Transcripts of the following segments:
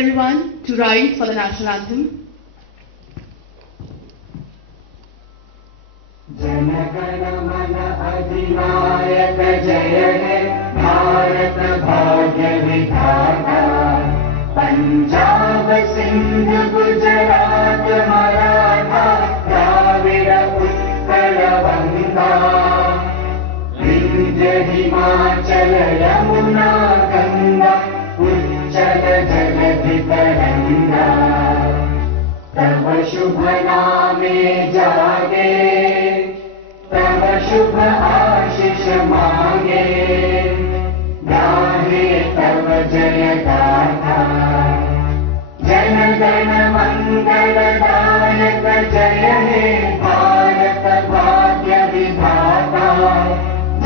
everyone to rise for the national anthem. जनगण अधिनायक जय हे भारत भाग्य विधाता पंजाब सिंध गुजरात मराठा द्राविड़ उत्कल बंगा विंध्य हिमाचल यमुना गंगा उच्चल जलधि तरंगा तव शुभ नामे जागे तव शुभ आशीष मांगे गाहे तव जय गाथा जन गण मंगलदायक जय हे भारत भाग्य विधाता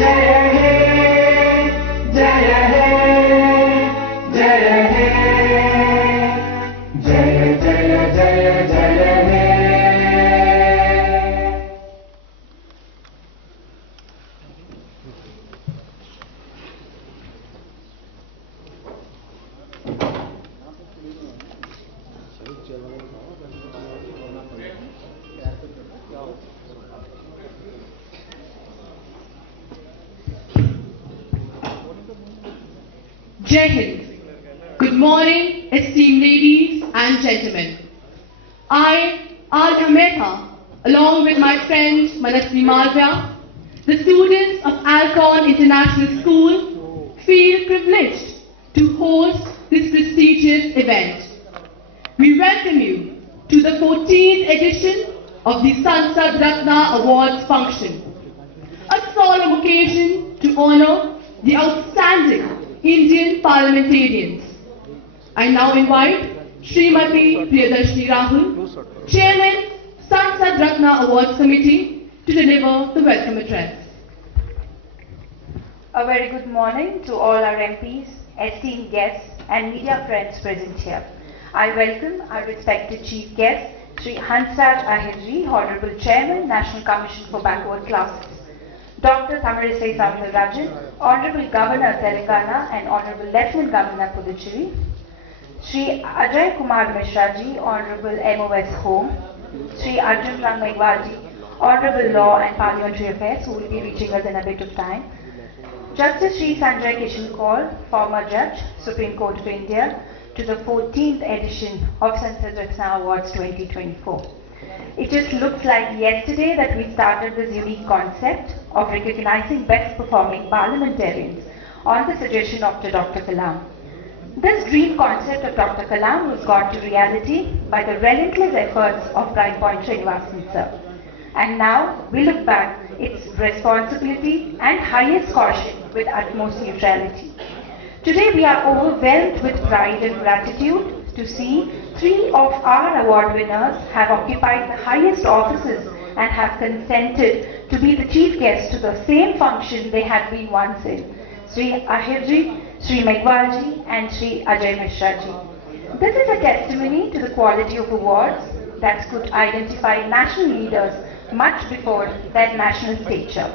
जय हे जय हे जय हे जय जय जय जय हे Jai Hind. Good morning, esteemed ladies and gentlemen. I, Arya Mehta, along with my friend Manasvi Malvya, the students of Alcon International School, feel privileged to host this prestigious event. We welcome you to the 14th edition of the Sansad Ratna Awards function, a solemn occasion to honor the outstanding Indian parliamentarians. I now invite Srimati Priyadarshini Rahul, Chairman, Sansad Ratna Awards Committee, to deliver the welcome address. A very good morning to all our MPs, esteemed guests and media friends present here. I welcome our respected Chief Guest, Sri Sansad Ahirji, Honorable Chairman, National Commission for Backward Classes, Dr. Tamilisai Soundararajan, Honorable Governor Telangana and Honorable Lieutenant Governor Puducherry, Sri Ajay Kumar Mishra ji, Honorable MOS Home, Sri Arjun Ram Meghwalji, Honorable Law and Parliamentary Affairs, who will be reaching us in a bit of time, Justice Sri Sanjay Kishan Kaul, former Judge, Supreme Court of India, to the 14th edition of Sansad Ratna Awards 2024. It just looks like yesterday that we started this unique concept of recognizing best performing parliamentarians on the suggestion of Dr. Kalam. This dream concept of Dr. Kalam was got to reality by the relentless efforts of Prime Point Srinivasan sir. And now we look back, its responsibility and highest caution with utmost neutrality. Today we are overwhelmed with pride and gratitude to see 3 of our award winners have occupied the highest offices and have consented to be the chief guests to the same function they had been once in, Sri Ahirji, Sri Meghwalji and Sri Ajay Mishra ji. This is a testimony to the quality of awards that could identify national leaders much before their national stature.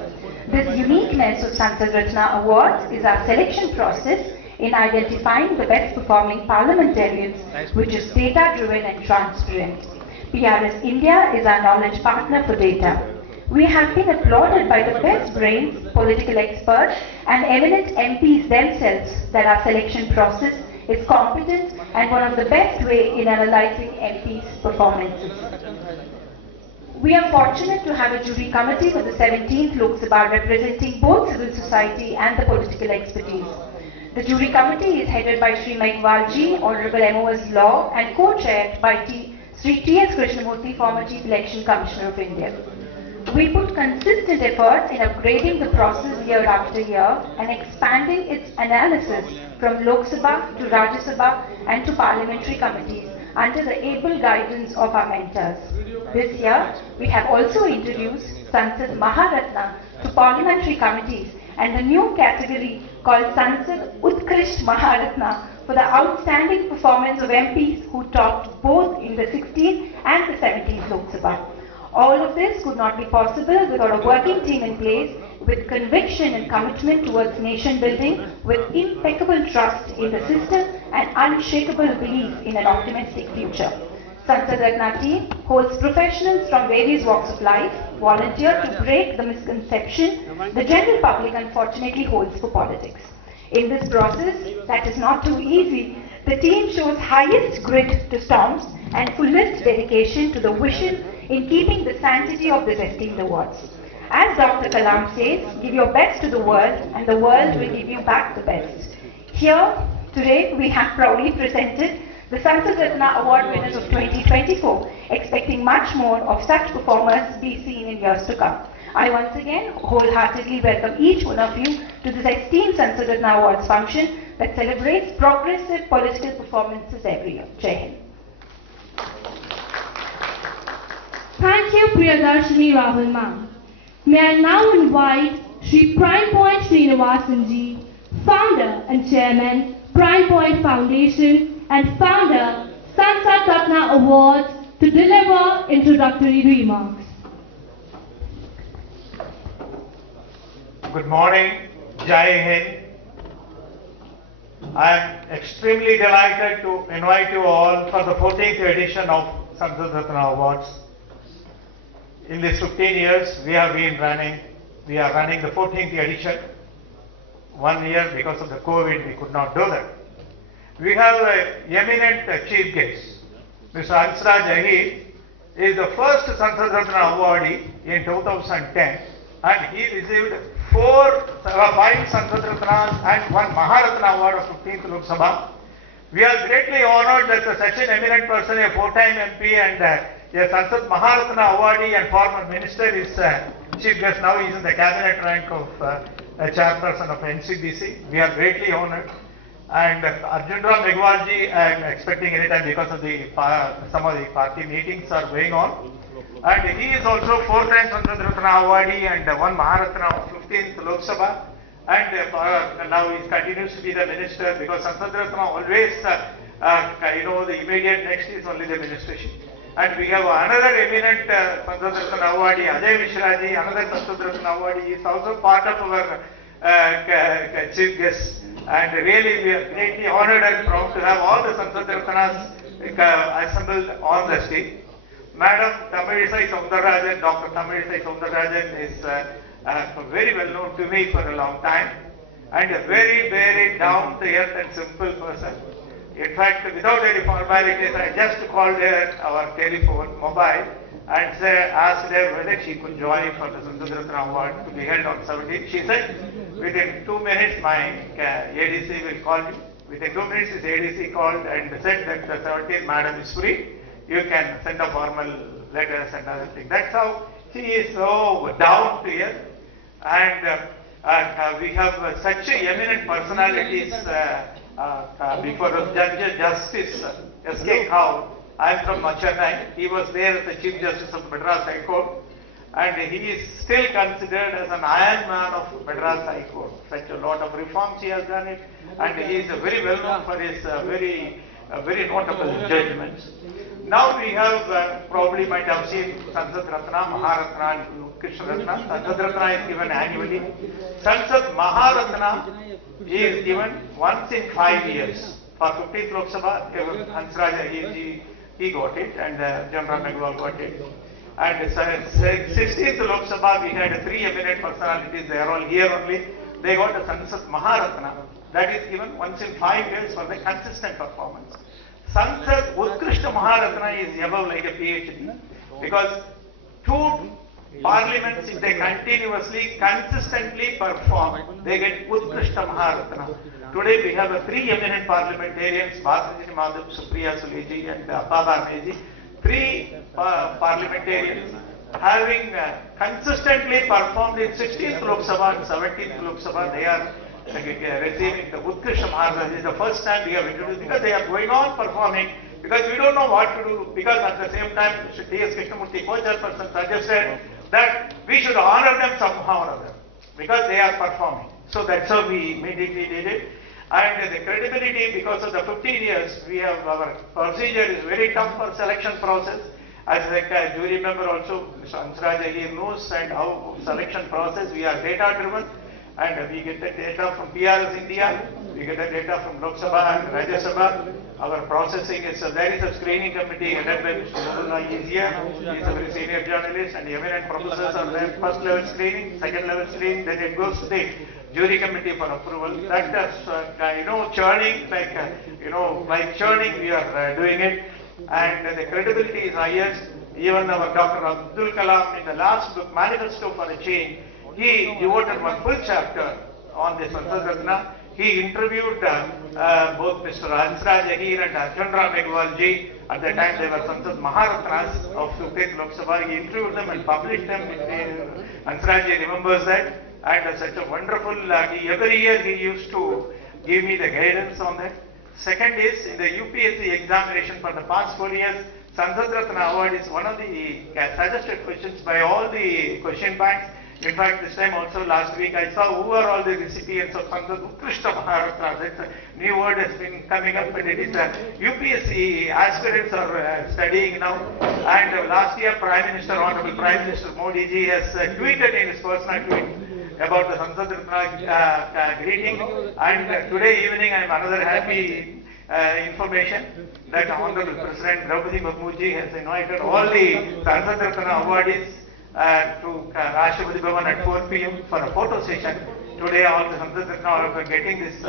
This uniqueness of Sansad Ratna Awards is our selection process in identifying the best performing parliamentarians, which is data driven and transparent. PRS India is our knowledge partner for data. We have been applauded by the best brains, political experts and eminent MPs themselves that our selection process is competent and one of the best way in analysing MPs' performances. We are fortunate to have a jury committee for the 17th Lok Sabha representing both civil society and the political expertise. The jury committee is headed by Sri Meghwalji, Honorable MOS Law and co-chaired by Sri T.S. Krishnamurthy, former Chief Election Commissioner of India. We put consistent efforts in upgrading the process year after year and expanding its analysis from Lok Sabha to Rajya Sabha and to parliamentary committees under the able guidance of our mentors. This year, we have also introduced Sansad Maharatna to parliamentary committees and a new category called Sansad Utkrisht Maharatna for the outstanding performance of MPs who topped both in the 16th and the 17th Lok Sabha. All of this could not be possible without a working team in place with conviction and commitment towards nation building, with impeccable trust in the system and unshakable belief in an optimistic future. Sansad Ratna team holds professionals from various walks of life, volunteer to break the misconception the general public unfortunately holds for politics. In this process, that is not too easy, the team shows highest grit to storms and fullest dedication to the vision in keeping the sanctity of this esteemed awards. As Dr. Kalam says, give your best to the world and the world will give you back the best. Here, today, we have proudly presented the Sansad Ratna Award winners of 2024, expecting much more of such performers be seen in years to come. I once again wholeheartedly welcome each one of you to this esteemed Sansad Ratna Awards function that celebrates progressive political performances every year. Jai Hind. Thank you, Priyadarshini Rahul ma'am. May I now invite Shri Prime Point Srinivasanji, founder and chairman, Prime Point Foundation and founder, Sansad Ratna Awards, to deliver introductory remarks. Good morning, Jai Hind. I am extremely delighted to invite you all for the 14th edition of Sansad Ratna Awards. In these 15 years, we are running the 14th edition. 1 year because of the COVID, we could not do that. We have an eminent chief guest. Mr. Hansraj Ahir is the first Sansad Ratna awardee in 2010 and he received 5 Sansad Ratnas and 1 Maharatna award of 15th Lok Sabha. We are greatly honored that such an eminent person, a 4-time MP and a Sansad Maharatna awardee and former minister is chief guest. Now he is in the cabinet rank of a chairperson of NCBC. We are greatly honored. And Arjun Ram Meghwalji, I am expecting any time because of the some of the party meetings are going on. And he is also 4-time Sansad Ratna awardee and 1 Maharatna of 15th Lok Sabha. And now he continues to be the minister because Sansad Ratna always, the immediate next is only the ministration. And we have another eminent Sansad Ratna awardee, Ajay Mishraji, another Sansad Ratna awardee. He is also part of our chief guest. And really we are greatly honored and proud to have all the Sansad Ratnas assembled on the stage. Madam Tamilisai Soundarajan, Dr. Tamilisai Soundarajan is very well known to me for a long time and a very, very down to earth and simple person. In fact, without any formalities, I just called her our telephone, mobile, and asked her whether she could join for the Sansad Ratna Award to be held on 17th. She said, within 2 minutes my ADC will call you. Within 2 minutes his ADC called and said that the 17th madam is free. You can send a formal letters and other things. That's how she is so down to earth. And we have such eminent personalities before us. Justice S.K. Howe. I am from Chennai. He was there as the Chief Justice of Madras High Court. And he is still considered as an iron man of Madras High Court. Such a lot of reforms he has done it. And he is very well known for his very notable judgments. Now we have, probably might have seen Sansad Ratna, Maharatna and Krishna Ratna. Sansad Ratna is given annually. Sansad Maharatna is given once in 5 years. For 15th Lok Sabha, Hansraj Ahir he got it and General Meghwal got it. And 16th Lok Sabha we had 3 eminent personalities, they are all here only. They got a Sansad Maharatna. That is given once in 5 years for the consistent performance. Sansad Utkrishta Maharatna is above like a PhD because 2 parliaments, if they continuously, consistently perform, they get Utkrishta Maharatna. Today we have 3 eminent parliamentarians, Bharati Madhav, Supriya Suleji and Appa Barneji, 3 parliamentarians having consistently performed in 16th Lok Sabha and 17th Lok Sabha. They are receiving the Utkrishta Maharatna. This is the first time we have introduced because they are going on performing because we don't know what to do because at the same time T.S. Krishnamurthy, co-chairperson, suggested that we should honor them somehow or other because they are performing. So that's how we immediately did it. And the credibility, because of the 15 years, we have our procedure is very tough for selection process. As like a jury member also, Mr. Hansraj Ahir knows and how selection process, we are data driven and we get the data from PRS India, we get the data from Lok Sabha and Rajya Sabha. Our processing is, there is a screening committee headed by Mr. Nurullah. He is here, he is a very senior journalist and eminent professors are there. First level screening, second level screening, then it goes to the jury committee for approval. That is, churning, like churning we are doing it, and the credibility is highest. Even our Dr. Abdul Kalam in the last book, Manifesto for a Change, he devoted one full chapter on the Sansad Ratna. He interviewed both Mr. Hansraj Ahir and Arjunram Megwal ji. At the time they were Sansad Maharatnas of 15th Lok Sabha. He interviewed them and published them. Hansraj ji remembers that. And such a wonderful, every year he used to give me the guidance on that. Second is, in the UPSC examination for the past 4 years, Sansad Ratna Award is one of the suggested questions by all the question banks. In fact, this time also last week I saw who are all the recipients of Sansad Utkrishta Maharatna. That's a new word has been coming up, and it is UPSC aspirants are studying now. And last year Prime Minister, Honorable Prime Minister Modi ji has tweeted in his personal tweet about the Sansad Ratna greeting. And today evening I am another happy information that Honorable President Draupadi Murmu ji has invited all the Sansad Ratna awardees to Rashtrapati Bhavan at 4 p.m. for a photo session. Today all the Sansad Ratna are getting this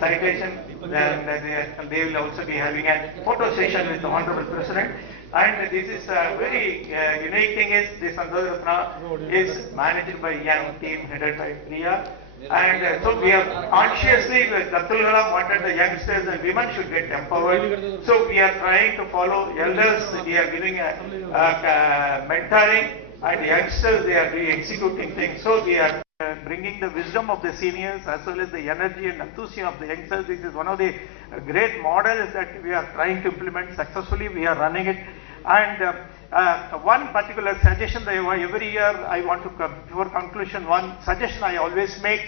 citation, and they will also be having a photo session with the Honorable President. And this is a very unique thing is the Sansad Ratna is managed by a young team headed by Priya. And so we have consciously, Abdul Kalam wanted the youngsters and women should get empowered. So we are trying to follow elders, we are giving a mentoring, and youngsters, they are executing things. So we are bringing the wisdom of the seniors as well as the energy and enthusiasm of the youngsters. This is one of the great models that we are trying to implement successfully. We are running it. And one particular suggestion that every year I want to come before conclusion, one suggestion I always make.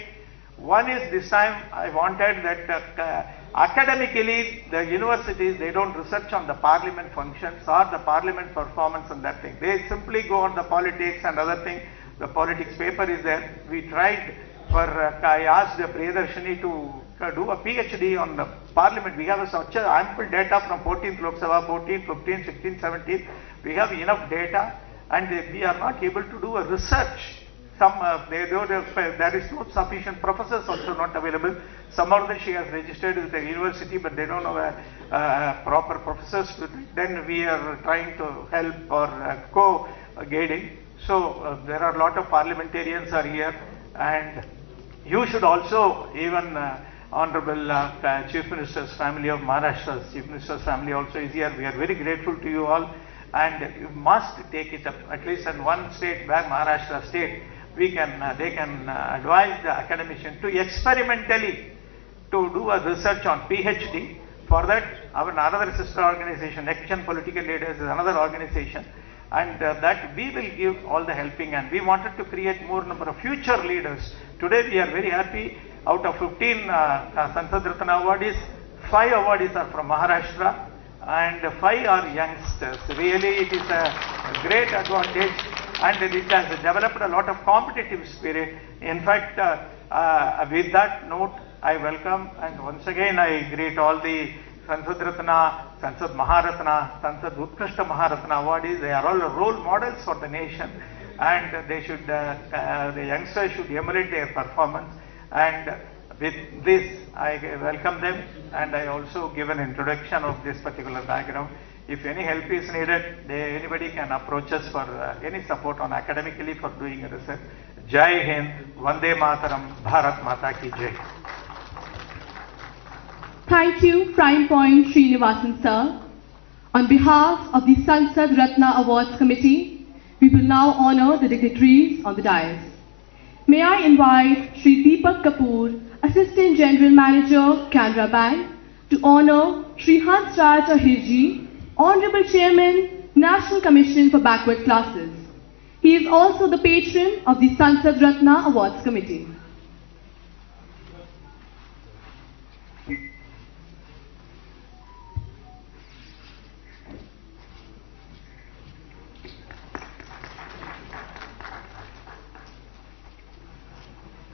One is this time I wanted that academically the universities, they don't research on the parliament functions or the parliament performance and that thing. They simply go on the politics and other thing. The politics paper is there. We tried I asked the Priyadarshini to do a PhD on the parliament. We have such ample data from 14th Lok Sabha, 14, 15, 16, 17. We have enough data, and we are not able to do a research. There is no sufficient professors also not available. Some of them she has registered with the university, but they don't have proper professors. Then we are trying to help or co-guiding. So there are a lot of parliamentarians are here, and you should also, even Honorable Chief Minister's family of Maharashtra's Chief Minister's family also is here. We are very grateful to you all, and you must take it up, at least in one state where Maharashtra state, they can advise the academician to experimentally to do a research on PhD. For that, our another sister organization, Action Political Leaders, is another organization, and that we will give all the helping, and we wanted to create more number of future leaders. Today we are very happy. Out of 15 Sansad Ratna awardees, 5 awardees are from Maharashtra and 5 are youngsters. Really it is a great advantage, and it has developed a lot of competitive spirit. In fact, with that note, I welcome and once again I greet all the Sansad Ratna, Sansad Maharatna, Sansad Utkrishta Maharatna awardees. They are all role models for the nation, and they should, the youngsters should emulate their performance. And with this, I welcome them, and I also give an introduction of this particular background. If any help is needed, anybody can approach us for any support on academically for doing research. Jai Hind, Vande Mataram, Bharat Mata Ki Jai. Thank you, Prime Point Srinivasan sir. On behalf of the Sansad Ratna Awards Committee, we will now honor the dignitaries on the dais. May I invite Shri Deepak Kapoor, Assistant General Manager, Canara Bank, to honor Shri Hansraj Ahir, Honorable Chairman, National Commission for Backward Classes. He is also the patron of the Sansad Ratna Awards Committee.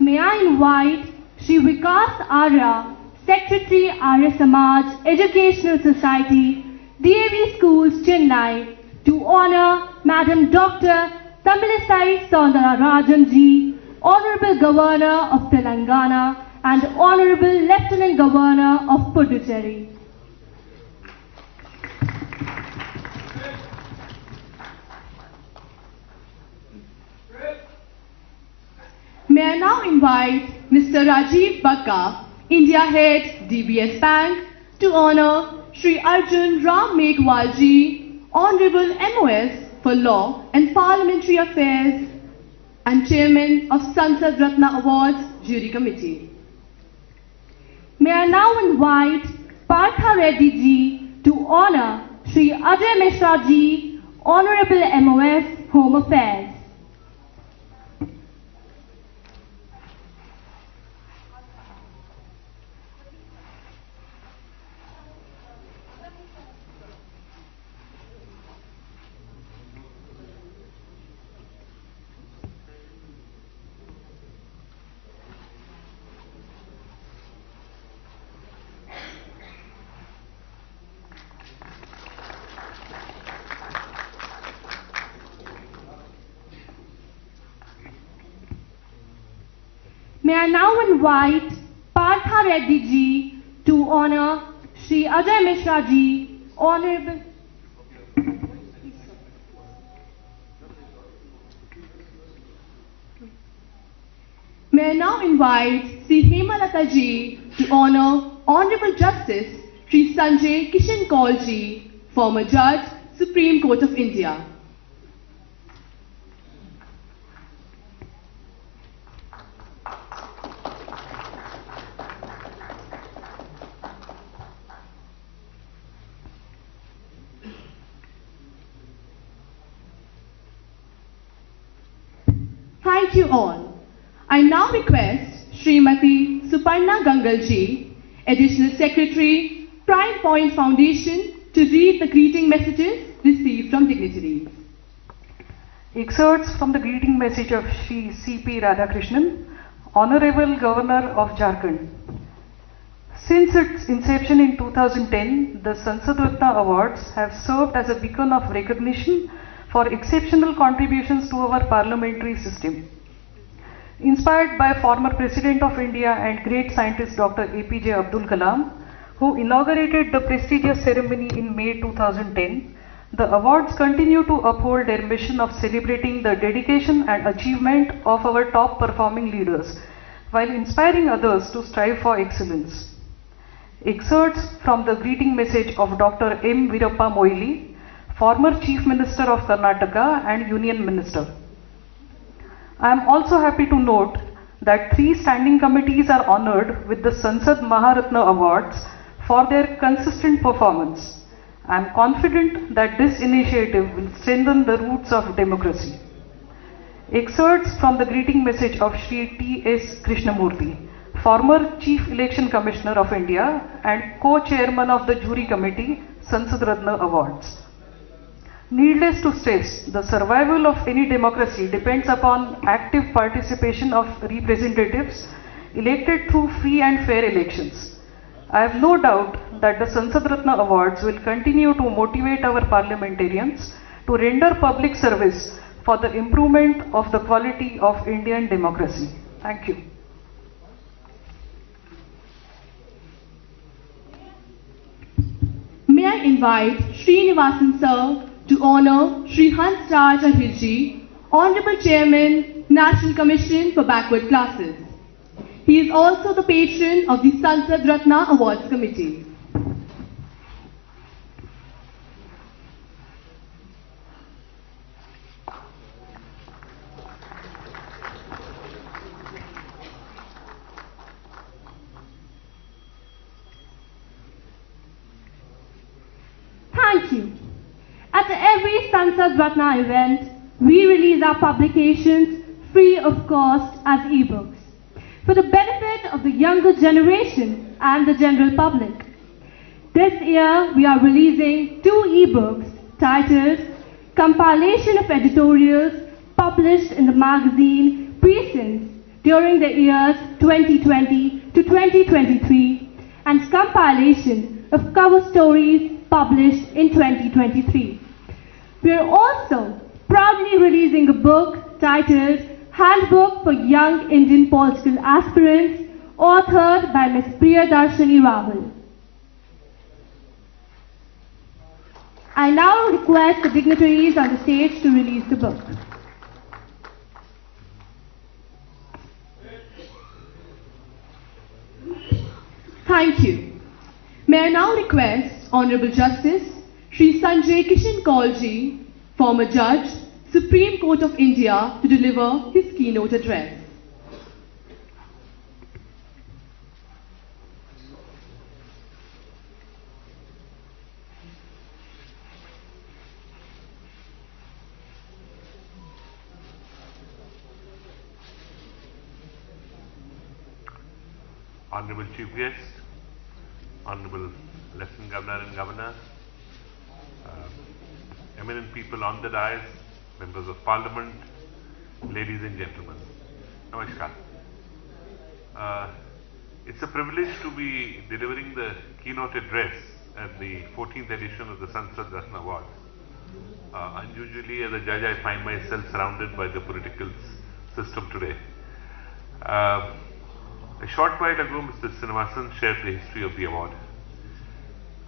May I invite Shri Vikas Arya, Secretary Arya Samaj Educational Society, DAV Schools, Chennai, to honor Madam Dr. Tamilisai Soundarajan Ji, Honorable Governor of Telangana and Honorable Lieutenant Governor of Puducherry. May I now invite Mr. Rajiv Bakka, India Head, DBS Bank, to honor Shri Arjun Ram Meghwal Ji, Honorable MOS for Law and Parliamentary Affairs and Chairman of Sansad Ratna Awards Jury Committee. May I now invite Partha Reddy Ji to honor Shri Ajay Mishra Ji, Honorable MOS Home Affairs. May I now invite Partha Reddy Ji to honor Shri Ajay Mishra Ji, Honorable. May I now invite Sri Hemalata Ji to honor Honorable Justice Shri Sanjay Kishan Kaul Ji, former Judge, Supreme Court of India. Thank you all. I now request Srimati Suparna Gangal Ji, Additional Secretary, Prime Point Foundation, to read the greeting messages received from dignitaries. Excerpts from the greeting message of Shri C.P. Radhakrishnan, Honorable Governor of Jharkhand. Since its inception in 2010, the Sansad Ratna Awards have served as a beacon of recognition for exceptional contributions to our parliamentary system. Inspired by former President of India and great scientist Dr. APJ Abdul Kalam, who inaugurated the prestigious ceremony in May 2010, the awards continue to uphold their mission of celebrating the dedication and achievement of our top performing leaders, while inspiring others to strive for excellence. Excerpts from the greeting message of Dr. M. Virappa Moili, former Chief Minister of Karnataka and Union Minister. I am also happy to note that 3 standing committees are honored with the Sansad Maharatna Awards for their consistent performance. I am confident that this initiative will strengthen the roots of democracy. Excerpts from the greeting message of Shri T.S. Krishnamurthy, former Chief Election Commissioner of India and co-chairman of the Jury Committee, Sansad Ratna Awards. Needless to stress, the survival of any democracy depends upon active participation of representatives elected through free and fair elections. I have no doubt that the Sansad Ratna Awards will continue to motivate our parliamentarians to render public service for the improvement of the quality of Indian democracy. Thank you. May I invite Srinivasan Sir to honor Shri Hansraj Ahirji, Honorable Chairman, National Commission for Backward Classes. He is also the patron of the Sansad Ratna Awards Committee. Thank you. At every Sansad Ratna event, we release our publications free of cost as ebooks for the benefit of the younger generation and the general public. This year, we are releasing 2 ebooks titled Compilation of Editorials published in the magazine Presence, during the years 2020 to 2023 and compilation of cover stories published in 2023. We are also proudly releasing a book titled Handbook for Young Indian Political Aspirants, authored by Ms. Priyadarshini Rahul. I now request the dignitaries on the stage to release the book. Thank you. May I now request Honorable Justice Shri Sanjay Kishan Kaulji, former Judge, Supreme Court of India, to deliver his keynote address. Honorable Chief Guest, Honorable Lieutenant Governor and Governor, eminent people on the dais, members of Parliament, ladies and gentlemen, Namaskar. It's a privilege to be delivering the keynote address at the 14th edition of the Sansad Ratna Awards. Unusually, as a judge, I find myself surrounded by the political system today. A short while ago, Mr. Srinivasan shared the history of the award.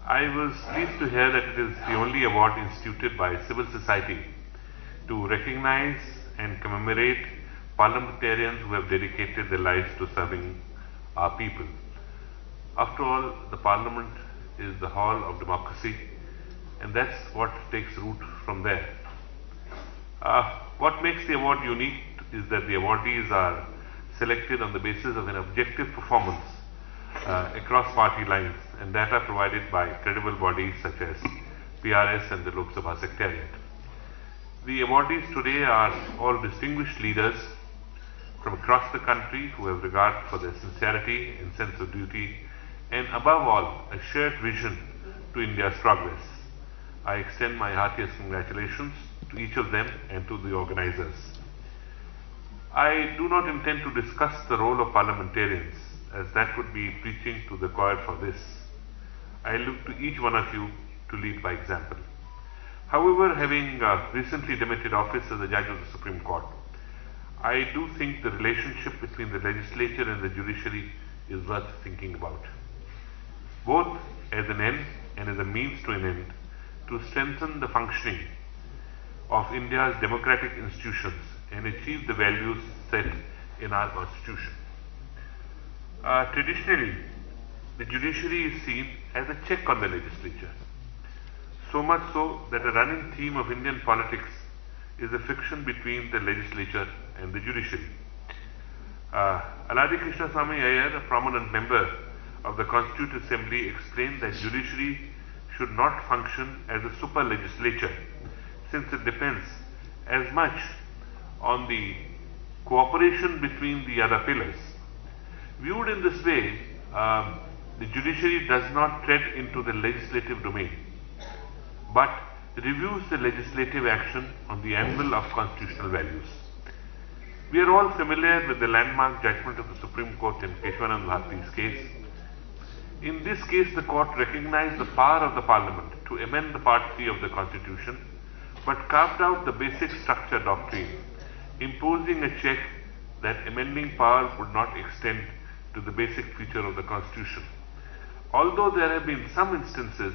I was pleased to hear that it is the only award instituted by civil society to recognize and commemorate parliamentarians who have dedicated their lives to serving our people. After all, the Parliament is the hall of democracy, and that's what takes root from there. What makes the award unique is that the awardees are selected on the basis of an objective performance across party lines, and data provided by credible bodies such as PRS and the Lok Sabha Secretariat. The awardees today are all distinguished leaders from across the country who have regard for their sincerity and sense of duty, and above all, a shared vision to India's progress. I extend my heartiest congratulations to each of them and to the organizers. I do not intend to discuss the role of parliamentarians, as that would be preaching to the choir for this. I look to each one of you to lead by example. However, having recently demitted office as a judge of the Supreme Court, I do think the relationship between the legislature and the judiciary is worth thinking about, both as an end and as a means to an end, to strengthen the functioning of India's democratic institutions and achieve the values set in our constitution. Traditionally, the judiciary is seen as a check on the legislature, so much so that a running theme of Indian politics is the friction between the legislature and the judiciary. Aladi Krishna Swamy Iyer, a prominent member of the Constituent Assembly, explained that judiciary should not function as a super legislature, since it depends as much on the cooperation between the other pillars. Viewed in this way, the judiciary does not tread into the legislative domain, but reviews the legislative action on the anvil of constitutional values. We are all familiar with the landmark judgment of the Supreme Court in Keshwanand Bharati's case. In this case, the court recognized the power of the Parliament to amend the Part 3 of the Constitution, but carved out the basic structure doctrine, imposing a check that amending power would not extend to the basic feature of the Constitution. Although there have been some instances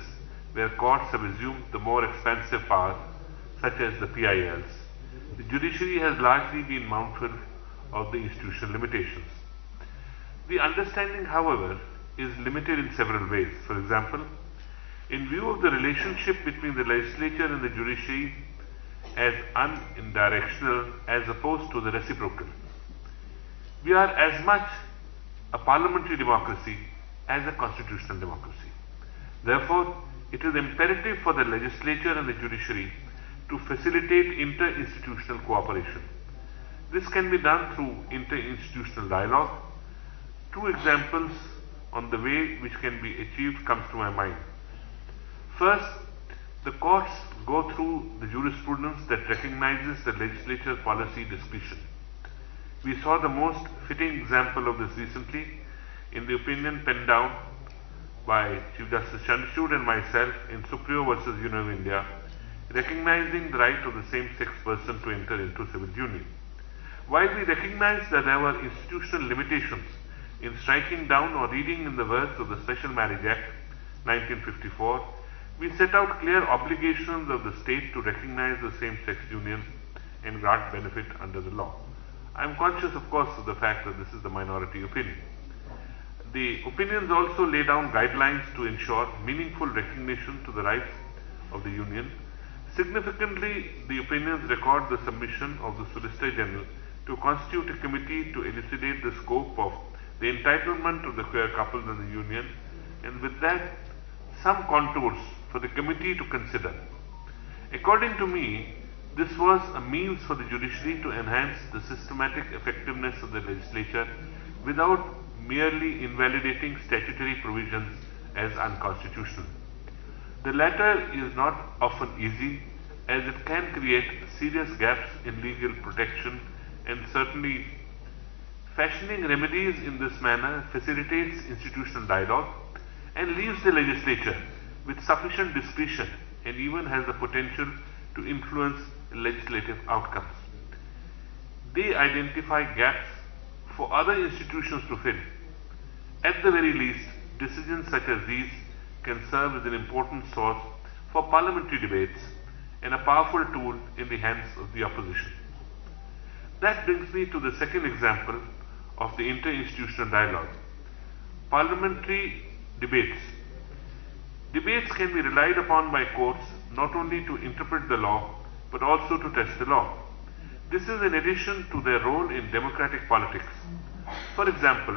where courts have assumed the more expansive power, such as the PILs, the judiciary has largely been mindful of the institutional limitations. The understanding, however, is limited in several ways. For example, in view of the relationship between the legislature and the judiciary as unidirectional as opposed to the reciprocal, we are as much a parliamentary democracy as a constitutional democracy. Therefore, it is imperative for the legislature and the judiciary to facilitate inter-institutional cooperation. This can be done through inter-institutional dialogue. Two examples on the way which can be achieved comes to my mind. First, the courts go through the jurisprudence that recognizes the legislature's policy discretion. We saw the most fitting example of this recently in the opinion penned down by Chief Justice Chandrachud and myself in Supriyo versus Union of India, recognizing the right of the same-sex person to enter into civil union. While we recognize that there were institutional limitations in striking down or reading in the words of the Special Marriage Act 1954, we set out clear obligations of the state to recognize the same-sex union and grant benefit under the law. I am conscious, of course, of the fact that this is the minority opinion. The opinions also lay down guidelines to ensure meaningful recognition to the rights of the union. Significantly, the opinions record the submission of the Solicitor General to constitute a committee to elucidate the scope of the entitlement of the queer couple in the union, and with that, some contours for the committee to consider. According to me, this was a means for the judiciary to enhance the systematic effectiveness of the legislature without merely invalidating statutory provisions as unconstitutional. The latter is not often easy, as it can create serious gaps in legal protection, and certainly fashioning remedies in this manner facilitates institutional dialogue and leaves the legislature with sufficient discretion and even has the potential to influence legislative outcomes. They identify gaps for other institutions to fill. At the very least, decisions such as these can serve as an important source for parliamentary debates and a powerful tool in the hands of the opposition. That brings me to the second example of the interinstitutional dialogue. Parliamentary debates. Debates can be relied upon by courts not only to interpret the law, but also to test the law. This is in addition to their role in democratic politics. For example,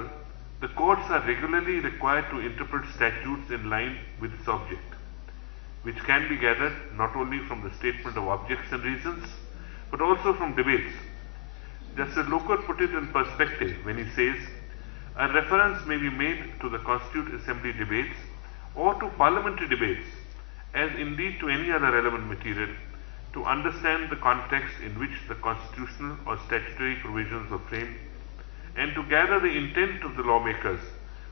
the courts are regularly required to interpret statutes in line with its object, which can be gathered not only from the statement of objects and reasons, but also from debates. Justice Lokur put it in perspective when he says, a reference may be made to the Constituent Assembly debates or to parliamentary debates, as indeed to any other relevant material, to understand the context in which the constitutional or statutory provisions were framed, and to gather the intent of the lawmakers,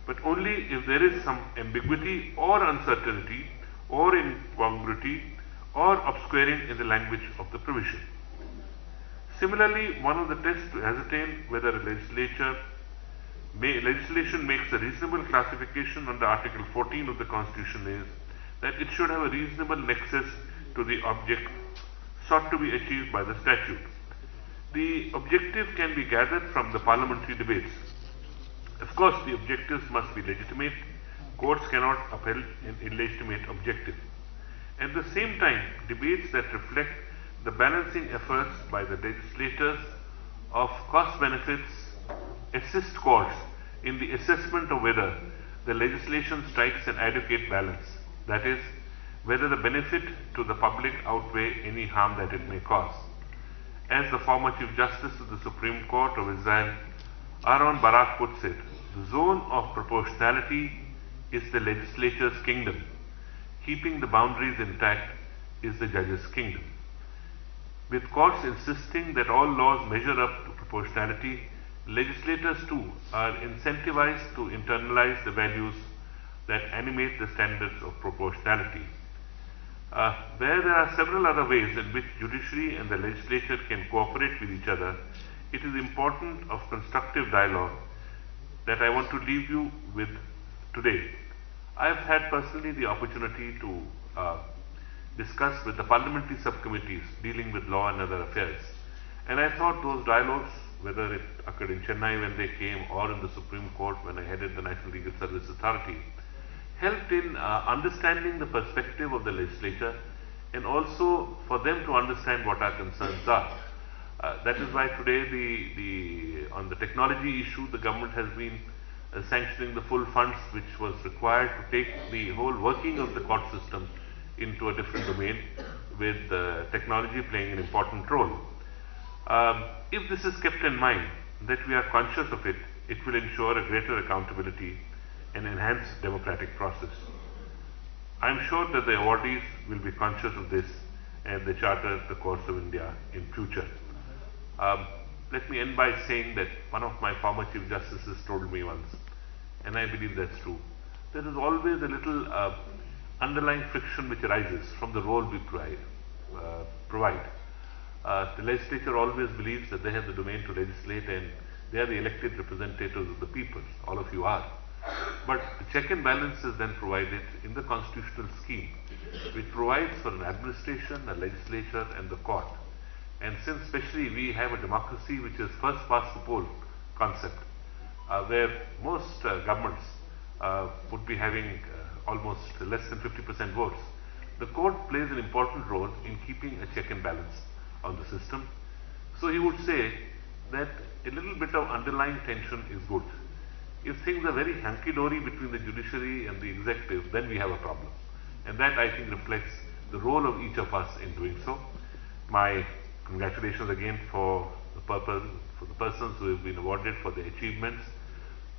but only if there is some ambiguity or uncertainty or incongruity or obscuring in the language of the provision. Similarly, one of the tests to ascertain whether a legislation makes a reasonable classification under Article 14 of the Constitution is that it should have a reasonable nexus to the object sought to be achieved by the statute. The objective can be gathered from the parliamentary debates. Of course, the objectives must be legitimate. Courts cannot upheld an illegitimate objective. At the same time, debates that reflect the balancing efforts by the legislators of cost benefits assist courts in the assessment of whether the legislation strikes an adequate balance, that is, whether the benefit to the public outweigh any harm that it may cause. As the former Chief Justice of the Supreme Court of Israel, Aaron Barak, puts it, the zone of proportionality is the legislature's kingdom. Keeping the boundaries intact is the judge's kingdom. With courts insisting that all laws measure up to proportionality, legislators too are incentivized to internalize the values that animate the standards of proportionality. Where there are several other ways in which judiciary and the legislature can cooperate with each other, it is important of constructive dialogue that I want to leave you with today. I have had personally the opportunity to discuss with the parliamentary subcommittees dealing with law and other affairs. And I thought those dialogues, whether it occurred in Chennai when they came or in the Supreme Court when I headed the National Legal Service Authority, helped in understanding the perspective of the legislature and also for them to understand what our concerns are. That is why today on the technology issue, the government has been sanctioning the full funds which was required to take the whole working of the court system into a different domain, with technology playing an important role. If this is kept in mind, that we are conscious of it, it will ensure a greater accountability and enhance democratic process. I am sure that the awardees will be conscious of this and they charter the course of India in future. let me end by saying that one of my former Chief Justices told me once, and I believe that's true, there is always a little underlying friction which arises from the role we provide. The legislature always believes that they have the domain to legislate and they are the elected representatives of the people, all of you are. But the check and balance is then provided in the constitutional scheme, which provides for an administration, a legislature and the court. And since especially we have a democracy which is first past the poll concept, where most governments would be having almost less than 50% votes, the court plays an important role in keeping a check and balance on the system. So he would say that a little bit of underlying tension is good. If things are very hunky-dory between the judiciary and the executive, then we have a problem. And that, I think, reflects the role of each of us in doing so. My congratulations again for the persons who have been awarded for their achievements.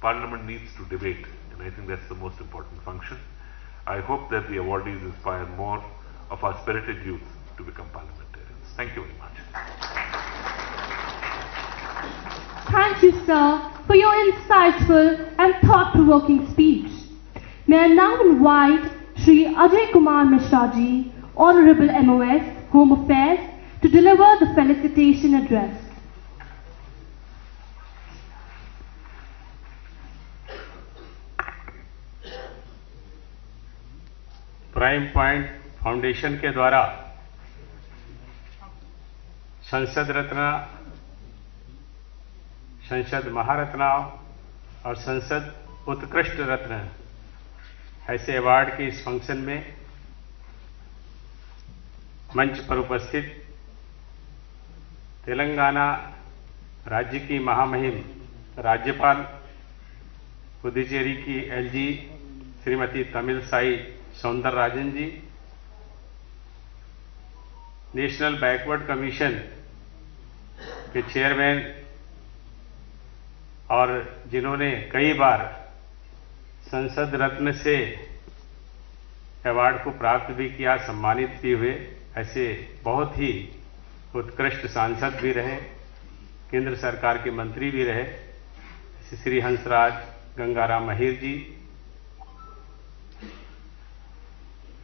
Parliament needs to debate, and I think that's the most important function. I hope that the awardees inspire more of our spirited youth to become parliamentarians. Thank you very much. Thank you, sir, for your insightful and thought-provoking speech. May I now invite Shri Ajay Kumar Mishra ji, Honorable MOS, Home Affairs, to deliver the felicitation address. Prime point foundation के द्वारा संसद रत्न, संसद महारत्न और संसद उत्कृष्ट रत्न ऐसे award के इस फंक्शन में मंच पर उपस्थित तेलंगाना राज्य की महामहिम राज्यपाल, पुदुचेरी की एलजी श्रीमती तमिलसाई सौंदरराजन जी, नेशनल बैकवर्ड कमीशन के चेयरमैन और जिन्होंने कई बार संसद रत्न से अवार्ड को प्राप्त भी किया, सम्मानित भी हुए, ऐसे बहुत ही उत्कृष्ट सांसद भी रहे, केंद्र सरकार के मंत्री भी रहे, Shri Hansraj Gangaram Ahir ji,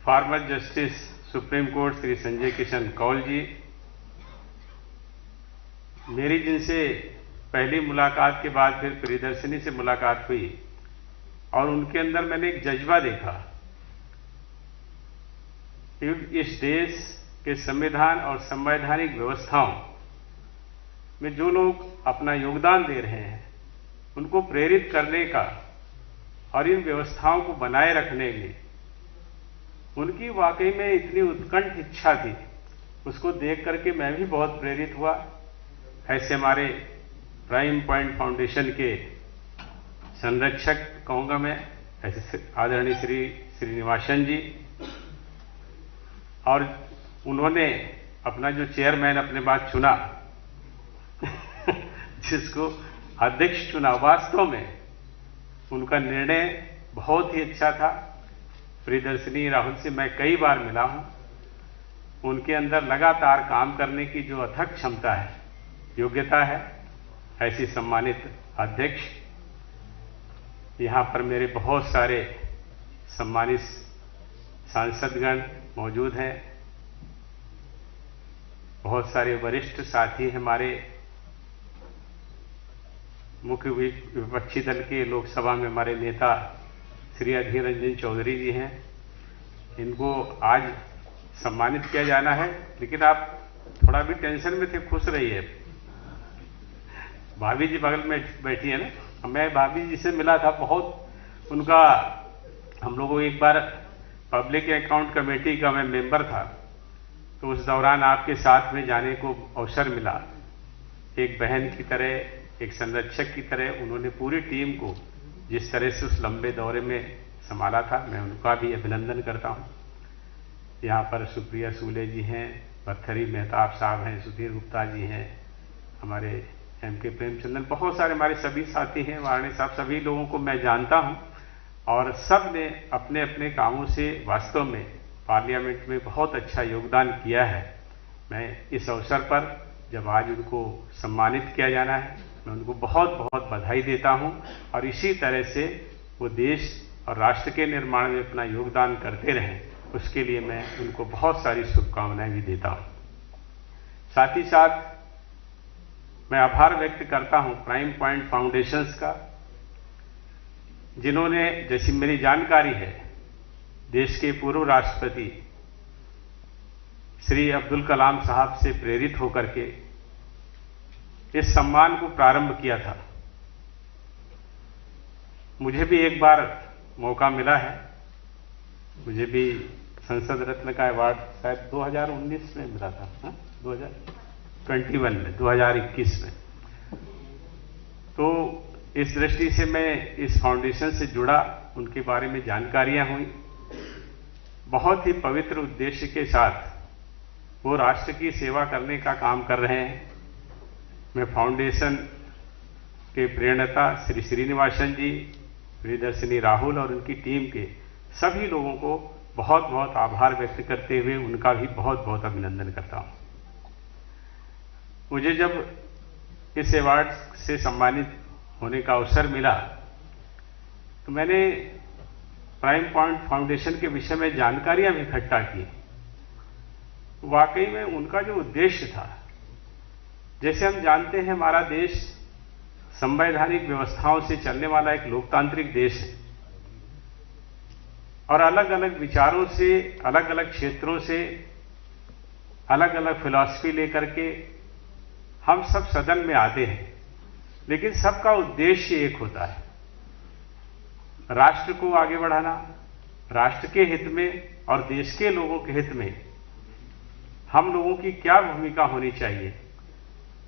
former justice supreme court Shri Sanjay Kishan Kaul ji. मेरी जिनसे पहली मुलाकात के बाद फिर प्रियदर्शनी से मुलाकात हुई और उनके अंदर मैंने एक जज्बा देखा कि इस देश के संविधान और संवैधानिक व्यवस्थाओं में जो लोग अपना योगदान दे रहे हैं उनको प्रेरित करने का और इन व्यवस्थाओं को बनाए रखने की उनकी वाकई में इतनी उत्कंठ इच्छा थी, उसको देख करके मैं भी बहुत प्रेरित हुआ। ऐसे हमारे प्राइम पॉइंट फाउंडेशन के संरक्षक कहूँगा मैं, ऐसे आदरणीय श्री श्रीनिवासन जी, और उन्होंने अपना जो चेयरमैन अपने बाद चुना जिसको अध्यक्ष चुना, वास्तव में उनका निर्णय बहुत ही अच्छा था। प्रियदर्शनी राहुल से मैं कई बार मिला हूं, उनके अंदर लगातार काम करने की जो अथक क्षमता है, योग्यता है, ऐसी सम्मानित अध्यक्ष। यहां पर मेरे बहुत सारे सम्मानित सांसदगण मौजूद हैं, बहुत सारे वरिष्ठ साथी हमारे मुख्य विपक्षी दल के लोकसभा में हमारे नेता श्री अधीर रंजन चौधरी जी हैं। इनको आज सम्मानित किया जाना है, लेकिन आप थोड़ा भी टेंशन में थे, खुश रहिए। भाभी जी बगल में बैठी है ना, मैं भाभी जी से मिला था, बहुत उनका, हम लोगों एक बार पब्लिक अकाउंट कमेटी का मैं मेंबर था, तो उस दौरान आपके साथ में जाने को अवसर मिला। एक बहन की तरह, एक संरक्षक की तरह उन्होंने पूरी टीम को जिस तरह से उस लंबे दौरे में संभाला था, मैं उनका भी अभिनंदन करता हूं। यहाँ पर सुप्रिया सूले जी हैं, पत्थरी मेहताब साहब हैं, सुधीर गुप्ता जी हैं, हमारे एमके प्रेमचंदन, बहुत सारे हमारे सभी साथी हैं, वारणे साहब, सभी लोगों को मैं जानता हूं और सब ने अपने अपने कामों से वास्तव में पार्लियामेंट में बहुत अच्छा योगदान किया है। मैं इस अवसर पर जब आज उनको सम्मानित किया जाना है, मैं उनको बहुत बहुत बधाई देता हूं और इसी तरह से वो देश और राष्ट्र के निर्माण में अपना योगदान करते रहें, उसके लिए मैं उनको बहुत सारी शुभकामनाएं भी देता हूं। साथ ही साथ मैं आभार व्यक्त करता हूं प्राइम पॉइंट फाउंडेशंस का, जिन्होंने, जैसी मेरी जानकारी है, देश के पूर्व राष्ट्रपति श्री अब्दुल कलाम साहब से प्रेरित होकर के इस सम्मान को प्रारंभ किया था। मुझे भी एक बार मौका मिला है, मुझे भी संसद रत्न का अवार्ड शायद 2019 में मिला था, 2021 में, 2021 में। तो इस दृष्टि से मैं इस फाउंडेशन से जुड़ा, उनके बारे में जानकारियां हुई। बहुत ही पवित्र उद्देश्य के साथ वो राष्ट्र की सेवा करने का काम कर रहे हैं। मैं फाउंडेशन के प्रेरणता श्री श्रीनिवासन जी, प्रियदर्शिनी राहुल और उनकी टीम के सभी लोगों को बहुत बहुत आभार व्यक्त करते हुए उनका भी बहुत बहुत अभिनंदन करता हूं। मुझे जब इस अवार्ड से सम्मानित होने का अवसर मिला तो मैंने प्राइम पॉइंट फाउंडेशन के विषय में जानकारियां भी इकट्ठा की। वाकई में उनका जो उद्देश्य था, जैसे हम जानते हैं हमारा देश संवैधानिक व्यवस्थाओं से चलने वाला एक लोकतांत्रिक देश है और अलग अलग विचारों से, अलग अलग क्षेत्रों से, अलग अलग फिलॉसफी लेकर के हम सब सदन में आते हैं, लेकिन सबका उद्देश्य एक होता है, राष्ट्र को आगे बढ़ाना, राष्ट्र के हित में और देश के लोगों के हित में हम लोगों की क्या भूमिका होनी चाहिए,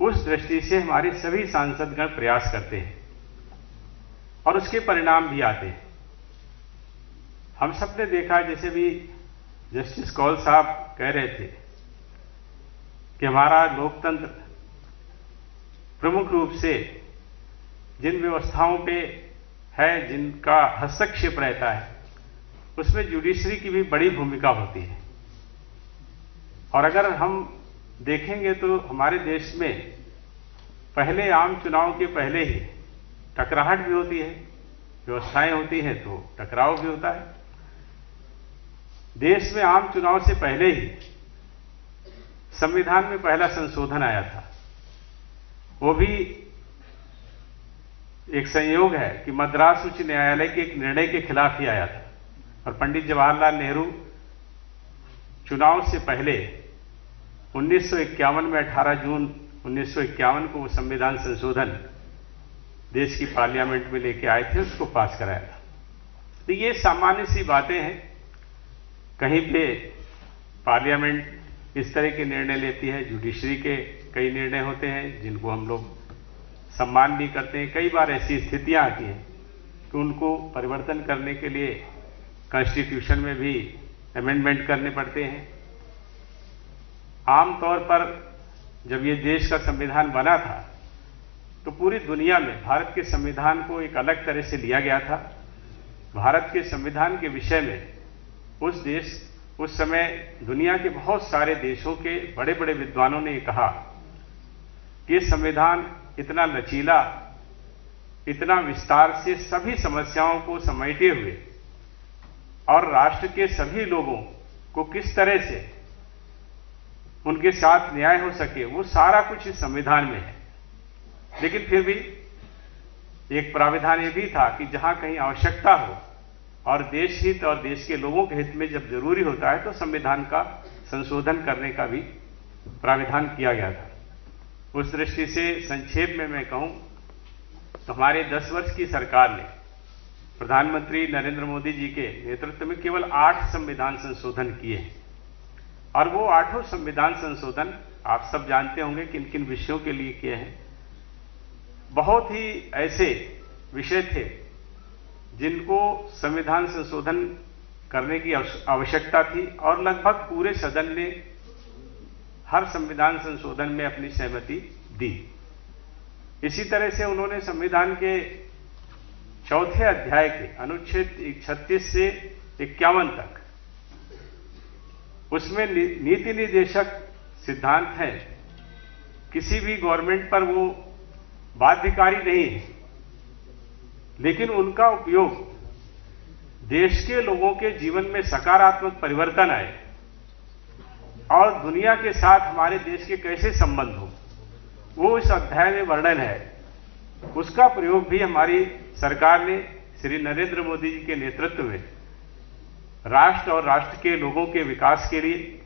उस दृष्टि से हमारे सभी सांसदगण प्रयास करते हैं और उसके परिणाम भी आते हैं। हम सब ने देखा, जैसे भी जस्टिस कौल साहब कह रहे थे कि हमारा लोकतंत्र प्रमुख रूप से जिन व्यवस्थाओं पे है, जिनका हस्तक्षेप रहता है, उसमें जुडिशरी की भी बड़ी भूमिका होती है। और अगर हम देखेंगे तो हमारे देश में पहले आम चुनाव के पहले ही टकराहट भी होती है, व्यवस्थाएं होती हैं तो टकराव भी होता है। देश में आम चुनाव से पहले ही संविधान में पहला संशोधन आया था। वो भी एक संयोग है कि मद्रास उच्च न्यायालय के एक निर्णय के खिलाफ ही आया था और पंडित जवाहरलाल नेहरू चुनाव से पहले 1951 में 18 जून 1951 को वो संविधान संशोधन देश की पार्लियामेंट में लेके आए थे, उसको पास कराया था। तो ये सामान्य सी बातें हैं, कहीं पे पार्लियामेंट इस तरह के निर्णय लेती है, जुडिशरी के कई निर्णय होते हैं जिनको हम लोग सम्मान भी करते हैं। कई बार ऐसी स्थितियां आती हैं कि उनको परिवर्तन करने के लिए कॉन्स्टिट्यूशन में भी अमेंडमेंट करने पड़ते हैं। आमतौर पर जब ये देश का संविधान बना था तो पूरी दुनिया में भारत के संविधान को एक अलग तरह से लिया गया था। भारत के संविधान के विषय में उस समय दुनिया के बहुत सारे देशों के बड़े बड़े विद्वानों ने कहा कि संविधान इतना लचीला, इतना विस्तार से सभी समस्याओं को समेटे हुए और राष्ट्र के सभी लोगों को किस तरह से उनके साथ न्याय हो सके, वो सारा कुछ इस संविधान में है। लेकिन फिर भी एक प्राविधान ये भी था कि जहां कहीं आवश्यकता हो और देश हित और देश के लोगों के हित में जब जरूरी होता है तो संविधान का संशोधन करने का भी प्राविधान किया गया था। उस दृष्टि से संक्षेप में मैं कहूं तो हमारे 10 वर्ष की सरकार ने प्रधानमंत्री नरेंद्र मोदी जी के नेतृत्व में केवल 8 संविधान संशोधन किए हैं और वो 8 संविधान संशोधन आप सब जानते होंगे किन किन विषयों के लिए किए हैं। बहुत ही ऐसे विषय थे जिनको संविधान संशोधन करने की आवश्यकता थी और लगभग पूरे सदन ने हर संविधान संशोधन में अपनी सहमति दी। इसी तरह से उन्होंने संविधान के 4थे अध्याय के अनुच्छेद 36 से 51 तक उसमें नीति निर्देशक सिद्धांत हैं किसी भी गवर्नमेंट पर वो बाध्यकारी नहीं है, लेकिन उनका उपयोग देश के लोगों के जीवन में सकारात्मक परिवर्तन आए और दुनिया के साथ हमारे देश के कैसे संबंध हो, वो इस अध्याय में वर्णन है। उसका प्रयोग भी हमारी सरकार ने श्री नरेंद्र मोदी जी के नेतृत्व में राष्ट्र और राष्ट्र के लोगों के विकास के लिए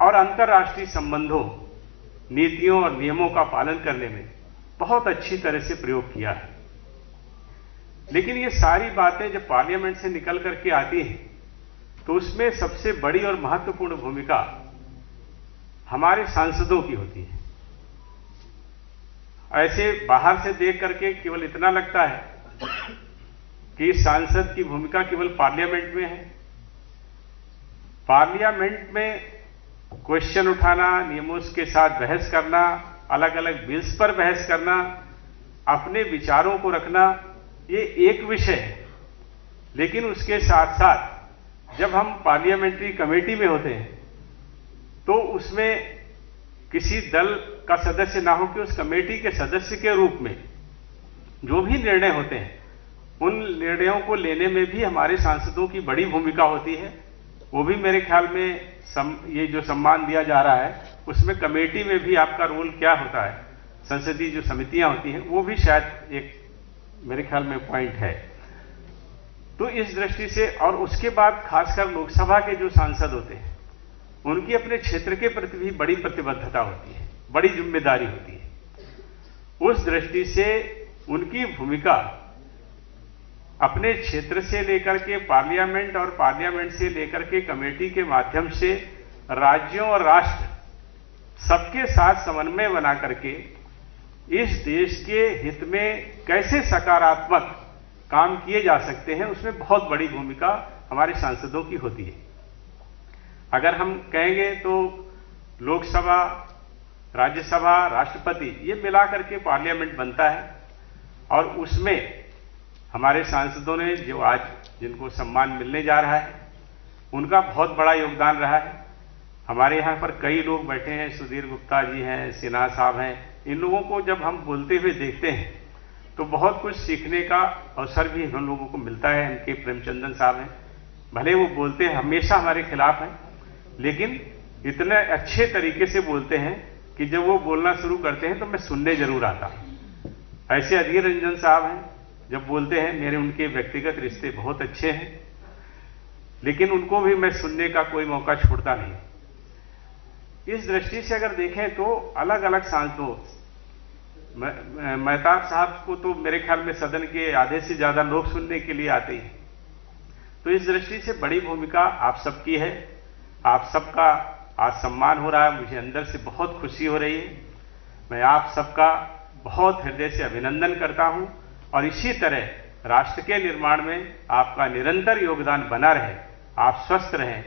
और अंतर्राष्ट्रीय संबंधों, नीतियों और नियमों का पालन करने में बहुत अच्छी तरह से प्रयोग किया है। लेकिन ये सारी बातें जब पार्लियामेंट से निकल करके आती हैं तो उसमें सबसे बड़ी और महत्वपूर्ण भूमिका हमारे सांसदों की होती है। ऐसे बाहर से देख करके केवल इतना लगता है कि सांसद की भूमिका केवल पार्लियामेंट में है। पार्लियामेंट में क्वेश्चन उठाना, नियमों के साथ बहस करना, अलग अलग बिल्स पर बहस करना, अपने विचारों को रखना, ये एक विषय है। लेकिन उसके साथ साथ जब हम पार्लियामेंट्री कमेटी में होते हैं तो उसमें किसी दल का सदस्य ना हो कि उस कमेटी के सदस्य के रूप में जो भी निर्णय होते हैं उन निर्णयों को लेने में भी हमारे सांसदों की बड़ी भूमिका होती है। वो भी मेरे ख्याल में ये जो सम्मान दिया जा रहा है उसमें कमेटी में भी आपका रोल क्या होता है, संसदीय जो समितियां होती हैं वो भी शायद एक मेरे ख्याल में पॉइंट है। तो इस दृष्टि से और उसके बाद खासकर लोकसभा के जो सांसद होते हैं उनकी अपने क्षेत्र के प्रति भी बड़ी प्रतिबद्धता होती है, बड़ी जिम्मेदारी होती है। उस दृष्टि से उनकी भूमिका अपने क्षेत्र से लेकर के पार्लियामेंट और पार्लियामेंट से लेकर के कमेटी के माध्यम से राज्यों और राष्ट्र सबके साथ समन्वय बना करके इस देश के हित में कैसे सकारात्मक काम किए जा सकते हैं, उसमें बहुत बड़ी भूमिका हमारे सांसदों की होती है। अगर हम कहेंगे तो लोकसभा, राज्यसभा, राष्ट्रपति ये मिला करके पार्लियामेंट बनता है और उसमें हमारे सांसदों ने जो आज जिनको सम्मान मिलने जा रहा है उनका बहुत बड़ा योगदान रहा है। हमारे यहाँ पर कई लोग बैठे हैं, सुधीर गुप्ता जी हैं, सिन्हा साहब हैं। इन लोगों को जब हम बोलते हुए देखते हैं तो बहुत कुछ सीखने का अवसर भी हम लोगों को मिलता है। इनके प्रेमचंदन साहब हैं, भले वो बोलते हैं हमेशा हमारे खिलाफ हैं, लेकिन इतने अच्छे तरीके से बोलते हैं कि जब वो बोलना शुरू करते हैं तो मैं सुनने जरूर आता हूं। ऐसे अधीर रंजन साहब हैं, जब बोलते हैं मेरे उनके व्यक्तिगत रिश्ते बहुत अच्छे हैं, लेकिन उनको भी मैं सुनने का कोई मौका छोड़ता नहीं। इस दृष्टि से अगर देखें तो अलग अलग सांसदों, मेहताब साहब को तो मेरे ख्याल में सदन के आधे से ज्यादा लोग सुनने के लिए आते हैं। तो इस दृष्टि से बड़ी भूमिका आप सबकी है। आप सबका आज सम्मान हो रहा है, मुझे अंदर से बहुत खुशी हो रही है। मैं आप सबका बहुत हृदय से अभिनंदन करता हूं और इसी तरह राष्ट्र के निर्माण में आपका निरंतर योगदान बना रहे। आप स्वस्थ रहें,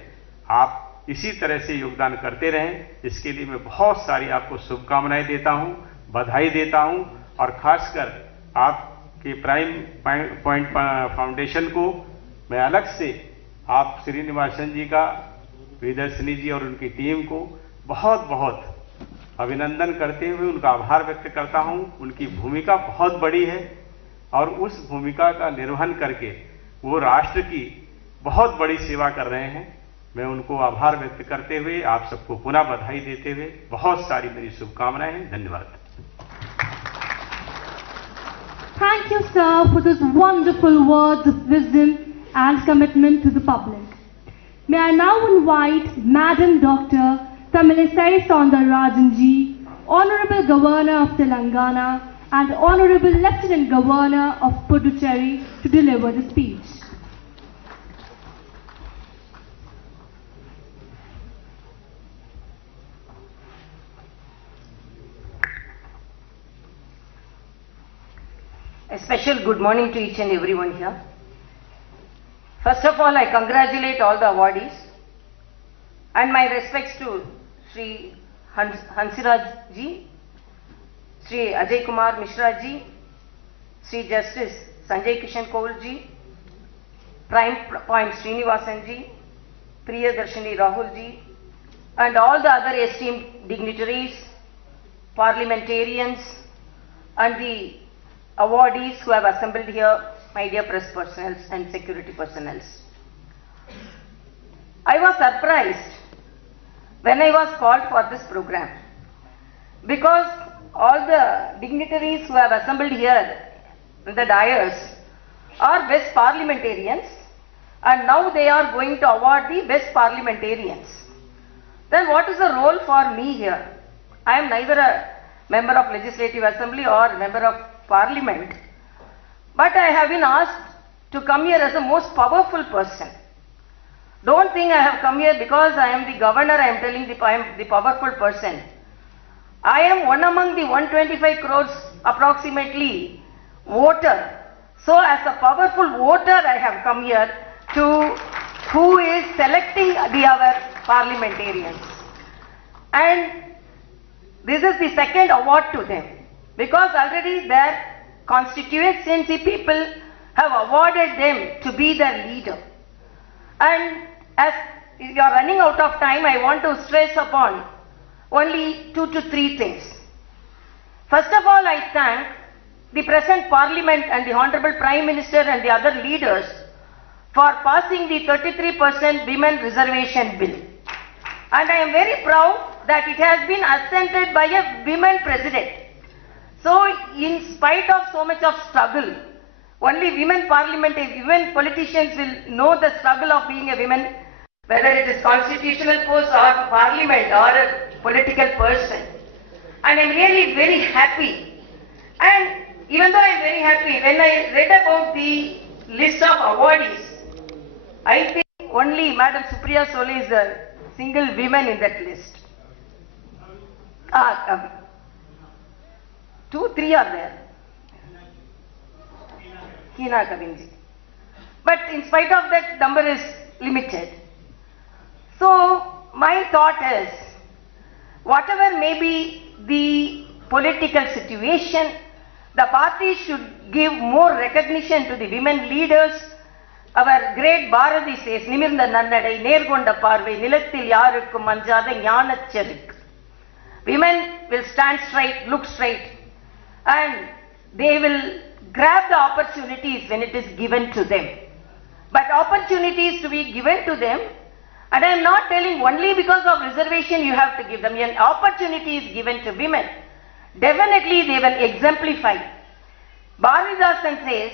आप इसी तरह से योगदान करते रहें। इसके लिए मैं बहुत सारी आपको शुभकामनाएं देता हूं, बधाई देता हूं और खासकर आपके प्राइम पॉइंट फाउंडेशन को मैं अलग से आप श्रीनिवासन जी का, प्रियदर्शनी जी और उनकी टीम को बहुत बहुत अभिनंदन करते हुए उनका आभार व्यक्त करता हूं। उनकी भूमिका बहुत बड़ी है और उस भूमिका का निर्वहन करके वो राष्ट्र की बहुत बड़ी सेवा कर रहे हैं। मैं उनको आभार व्यक्त करते हुए आप सबको पुनः बधाई देते हुए बहुत सारी मेरी शुभकामनाएं हैं। धन्यवाद। Thank you, sir, for those wonderful words of wisdom and commitment to the public. May I now invite Madam Dr. Tamilisai Soundararajan ji, Honorable Governor of Telangana and Honorable Lieutenant Governor of Puducherry to deliver the speech. A special good morning to each and everyone here. First of all, I congratulate all the awardees and my respects to Sri Hansiraj ji, Sri Ajay Kumar Mishra ji, Sri Justice Sanjay Kishan Kaul ji, Prime Point Srinivasan ji, Priyadarshini Rahul ji, and all the other esteemed dignitaries, parliamentarians and the awardees who have assembled here, my dear press personnel and security personnel. I was surprised when I was called for this program, because all the dignitaries who have assembled here in the dais are best parliamentarians, and now they are going to award the best parliamentarians. Then what is the role for me here? I am neither a member of Legislative Assembly or a member of Parliament, but I have been asked to come here as the most powerful person. Don't think I have come here because I am the governor, I am telling I am the powerful person. I am one among the 125 crores approximately voter. So as a powerful voter, I have come here to who is selecting our parliamentarians. And this is the second award to them, because already their constituency people have awarded them to be their leader. And as you are running out of time, I want to stress upon only 2 to 3 things. First of all, I thank the present Parliament and the Honorable Prime Minister and the other leaders for passing the 33% Women Reservation Bill. And I am very proud that it has been assented by a women president. So in spite of so much of struggle, only women women politicians will know the struggle of being a woman, whether it is constitutional post or parliament or a political person. And I am really very happy. And even though I am very happy, when I read about the list of awardees, I think only Madam Supriya Sole is the single woman in that list. 2, 3 are there. Hina Kavinji. But in spite of that, number is limited. So my thought is, whatever may be the political situation, the party should give more recognition to the women leaders. Our great Bharati says, Nimirnda Nannadai, Nergonda Parve, Nilathil Yarukkum Manjada Jnanacharikku. Women will stand straight, look straight, and they will grab the opportunities when it is given to them. But opportunities to be given to them, and I am not telling only because of reservation you have to give them. An opportunity is given to women, definitely they will exemplify. Bharatidasan says,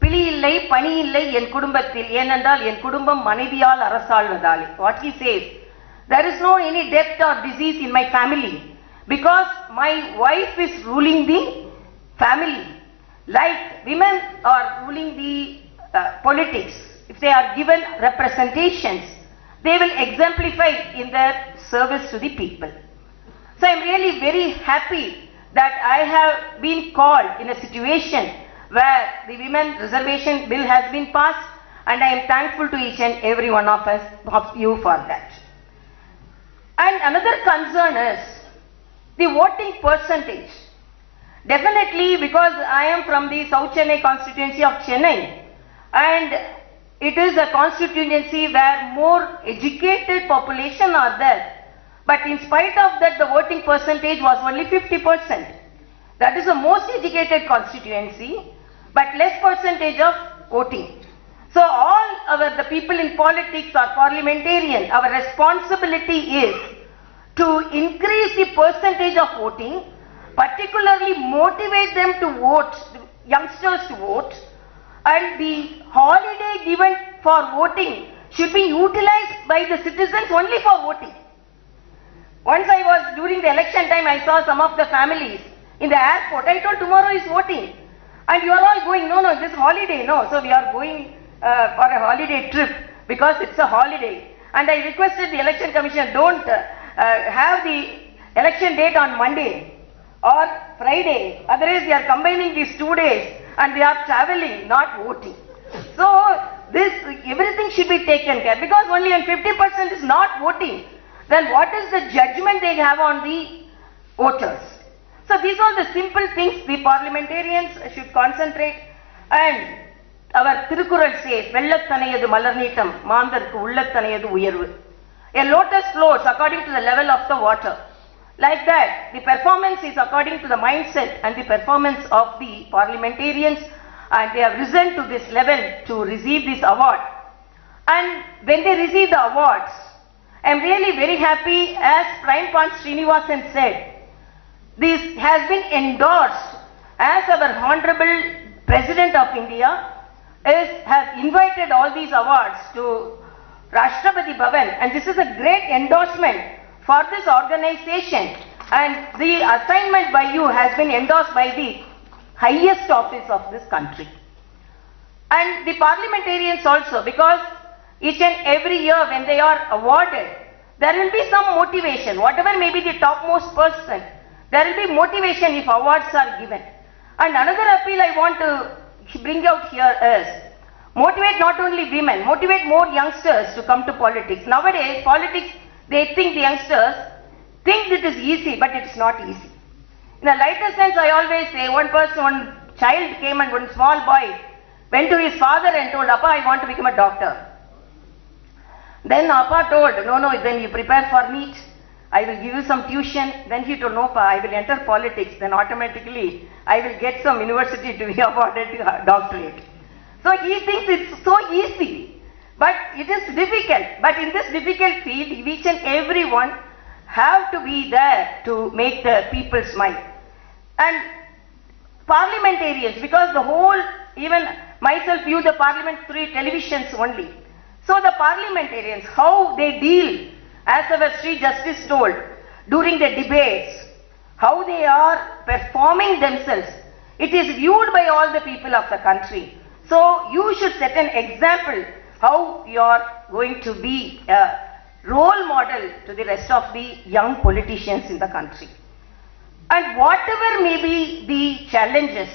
Pili illai, pani illai, en kudumbathil, yenandal, en kudumbam maniviyal arasalvadale. What he says, there is no any death or disease in my family, because my wife is ruling the family. Like women are ruling the politics. If they are given representations, they will exemplify in their service to the people. So I am really very happy that I have been called in a situation where the Women Reservation Bill has been passed, and I am thankful to each and every one of you for that. And another concern is the voting percentage. Definitely, because I am from the South Chennai constituency of Chennai, and it is a constituency where more educated population are there. But in spite of that, the voting percentage was only 50%. That is the most educated constituency, but less percentage of voting. So all the people in politics or parliamentarian, our responsibility is to increase the percentage of voting, particularly motivate them to vote, youngsters to vote, and the holiday given for voting should be utilized by the citizens only for voting. Once I was during the election time, I saw some of the families in the airport. I told, tomorrow is voting, and you are all going, no, this holiday, no. So we are going for a holiday trip because it's a holiday. And I requested the election commission, don't have the election date on Monday or Friday. Otherwise, they are combining these 2 days and they are traveling, not voting. So everything should be taken care, because only when 50% is not voting, then what is the judgment they have on the voters? So these are the simple things the parliamentarians should concentrate. And our Tirukural says, Vellathanayadu Malarneetam, Mandarku Ullathanayadu Uyarvu. A lotus floats according to the level of the water. Like that, the performance is according to the mindset and the performance of the parliamentarians, and they have risen to this level to receive this award. And when they receive the awards, I am really very happy, as Prime Pant Srinivasan said, this has been endorsed as our Honorable President of India has invited all these awards to Rashtrapati Bhavan, and this is a great endorsement for this organization, and the assignment by you has been endorsed by the highest office of this country. And the parliamentarians also, because each and every year when they are awarded, there will be some motivation, whatever may be the topmost person, there will be motivation if awards are given. And another appeal I want to bring out here is, motivate not only women, motivate more youngsters to come to politics. Nowadays, politics, they think the youngsters think it is easy, but it is not easy. In a lighter sense, I always say, one child came and one small boy went to his father and told, Appa, I want to become a doctor. Then Appa told, no, then you prepare for NEET. I will give you some tuition. Then he told, no, Pa, I will enter politics. Then automatically, I will get some university to be awarded doctorate. So he thinks it's so easy, but it is difficult. But in this difficult field, each and everyone have to be there to make the people smile. And parliamentarians, because the whole, even myself view the parliament through televisions only. So the parliamentarians, how they deal, as our Sri Justice told, during the debates, how they are performing themselves, it is viewed by all the people of the country. So you should set an example how you are going to be a role model to the rest of the young politicians in the country. And whatever may be the challenges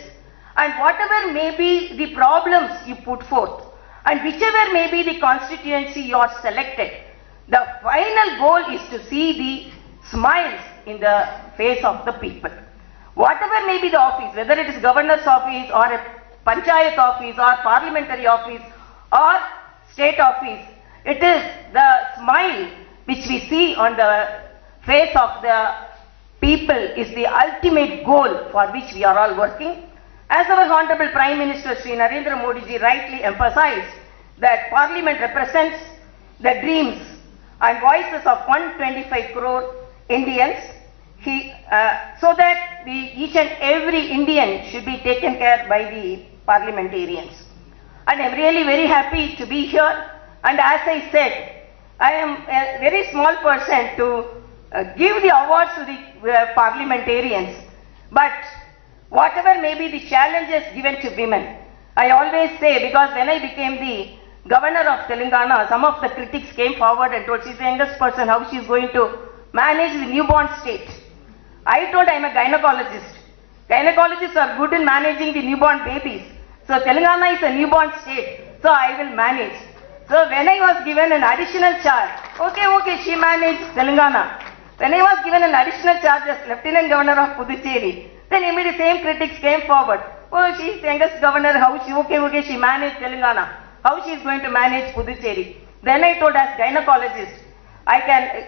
and whatever may be the problems you put forth and whichever may be the constituency you are selected, the final goal is to see the smiles in the face of the people. Whatever may be the office, whether it is governor's office or a panchayat office or parliamentary office or state office, it is the smile which we see on the face of the people is the ultimate goal for which we are all working. As our Honorable Prime Minister Sri Narendra Modi ji rightly emphasized, that Parliament represents the dreams and voices of 125 crore Indians, so that each and every Indian should be taken care by the parliamentarians. And I am really very happy to be here, and as I said, I am a very small person to give the awards to the parliamentarians, but whatever may be the challenges given to women, I always say, because when I became the governor of Telangana, some of the critics came forward and told, she's the youngest person, how she is going to manage the newborn state. I told, I am a gynecologist. Gynecologists are good in managing the newborn babies. So Telangana is a newborn state, so I will manage. So when I was given an additional charge, okay, she managed Telangana. When I was given an additional charge as Lieutenant Governor of Puducherry, then immediately same critics came forward. Oh, she is the youngest governor, how she, okay, she managed Telangana. How she is going to manage Puducherry? Then I told, as gynecologist, I can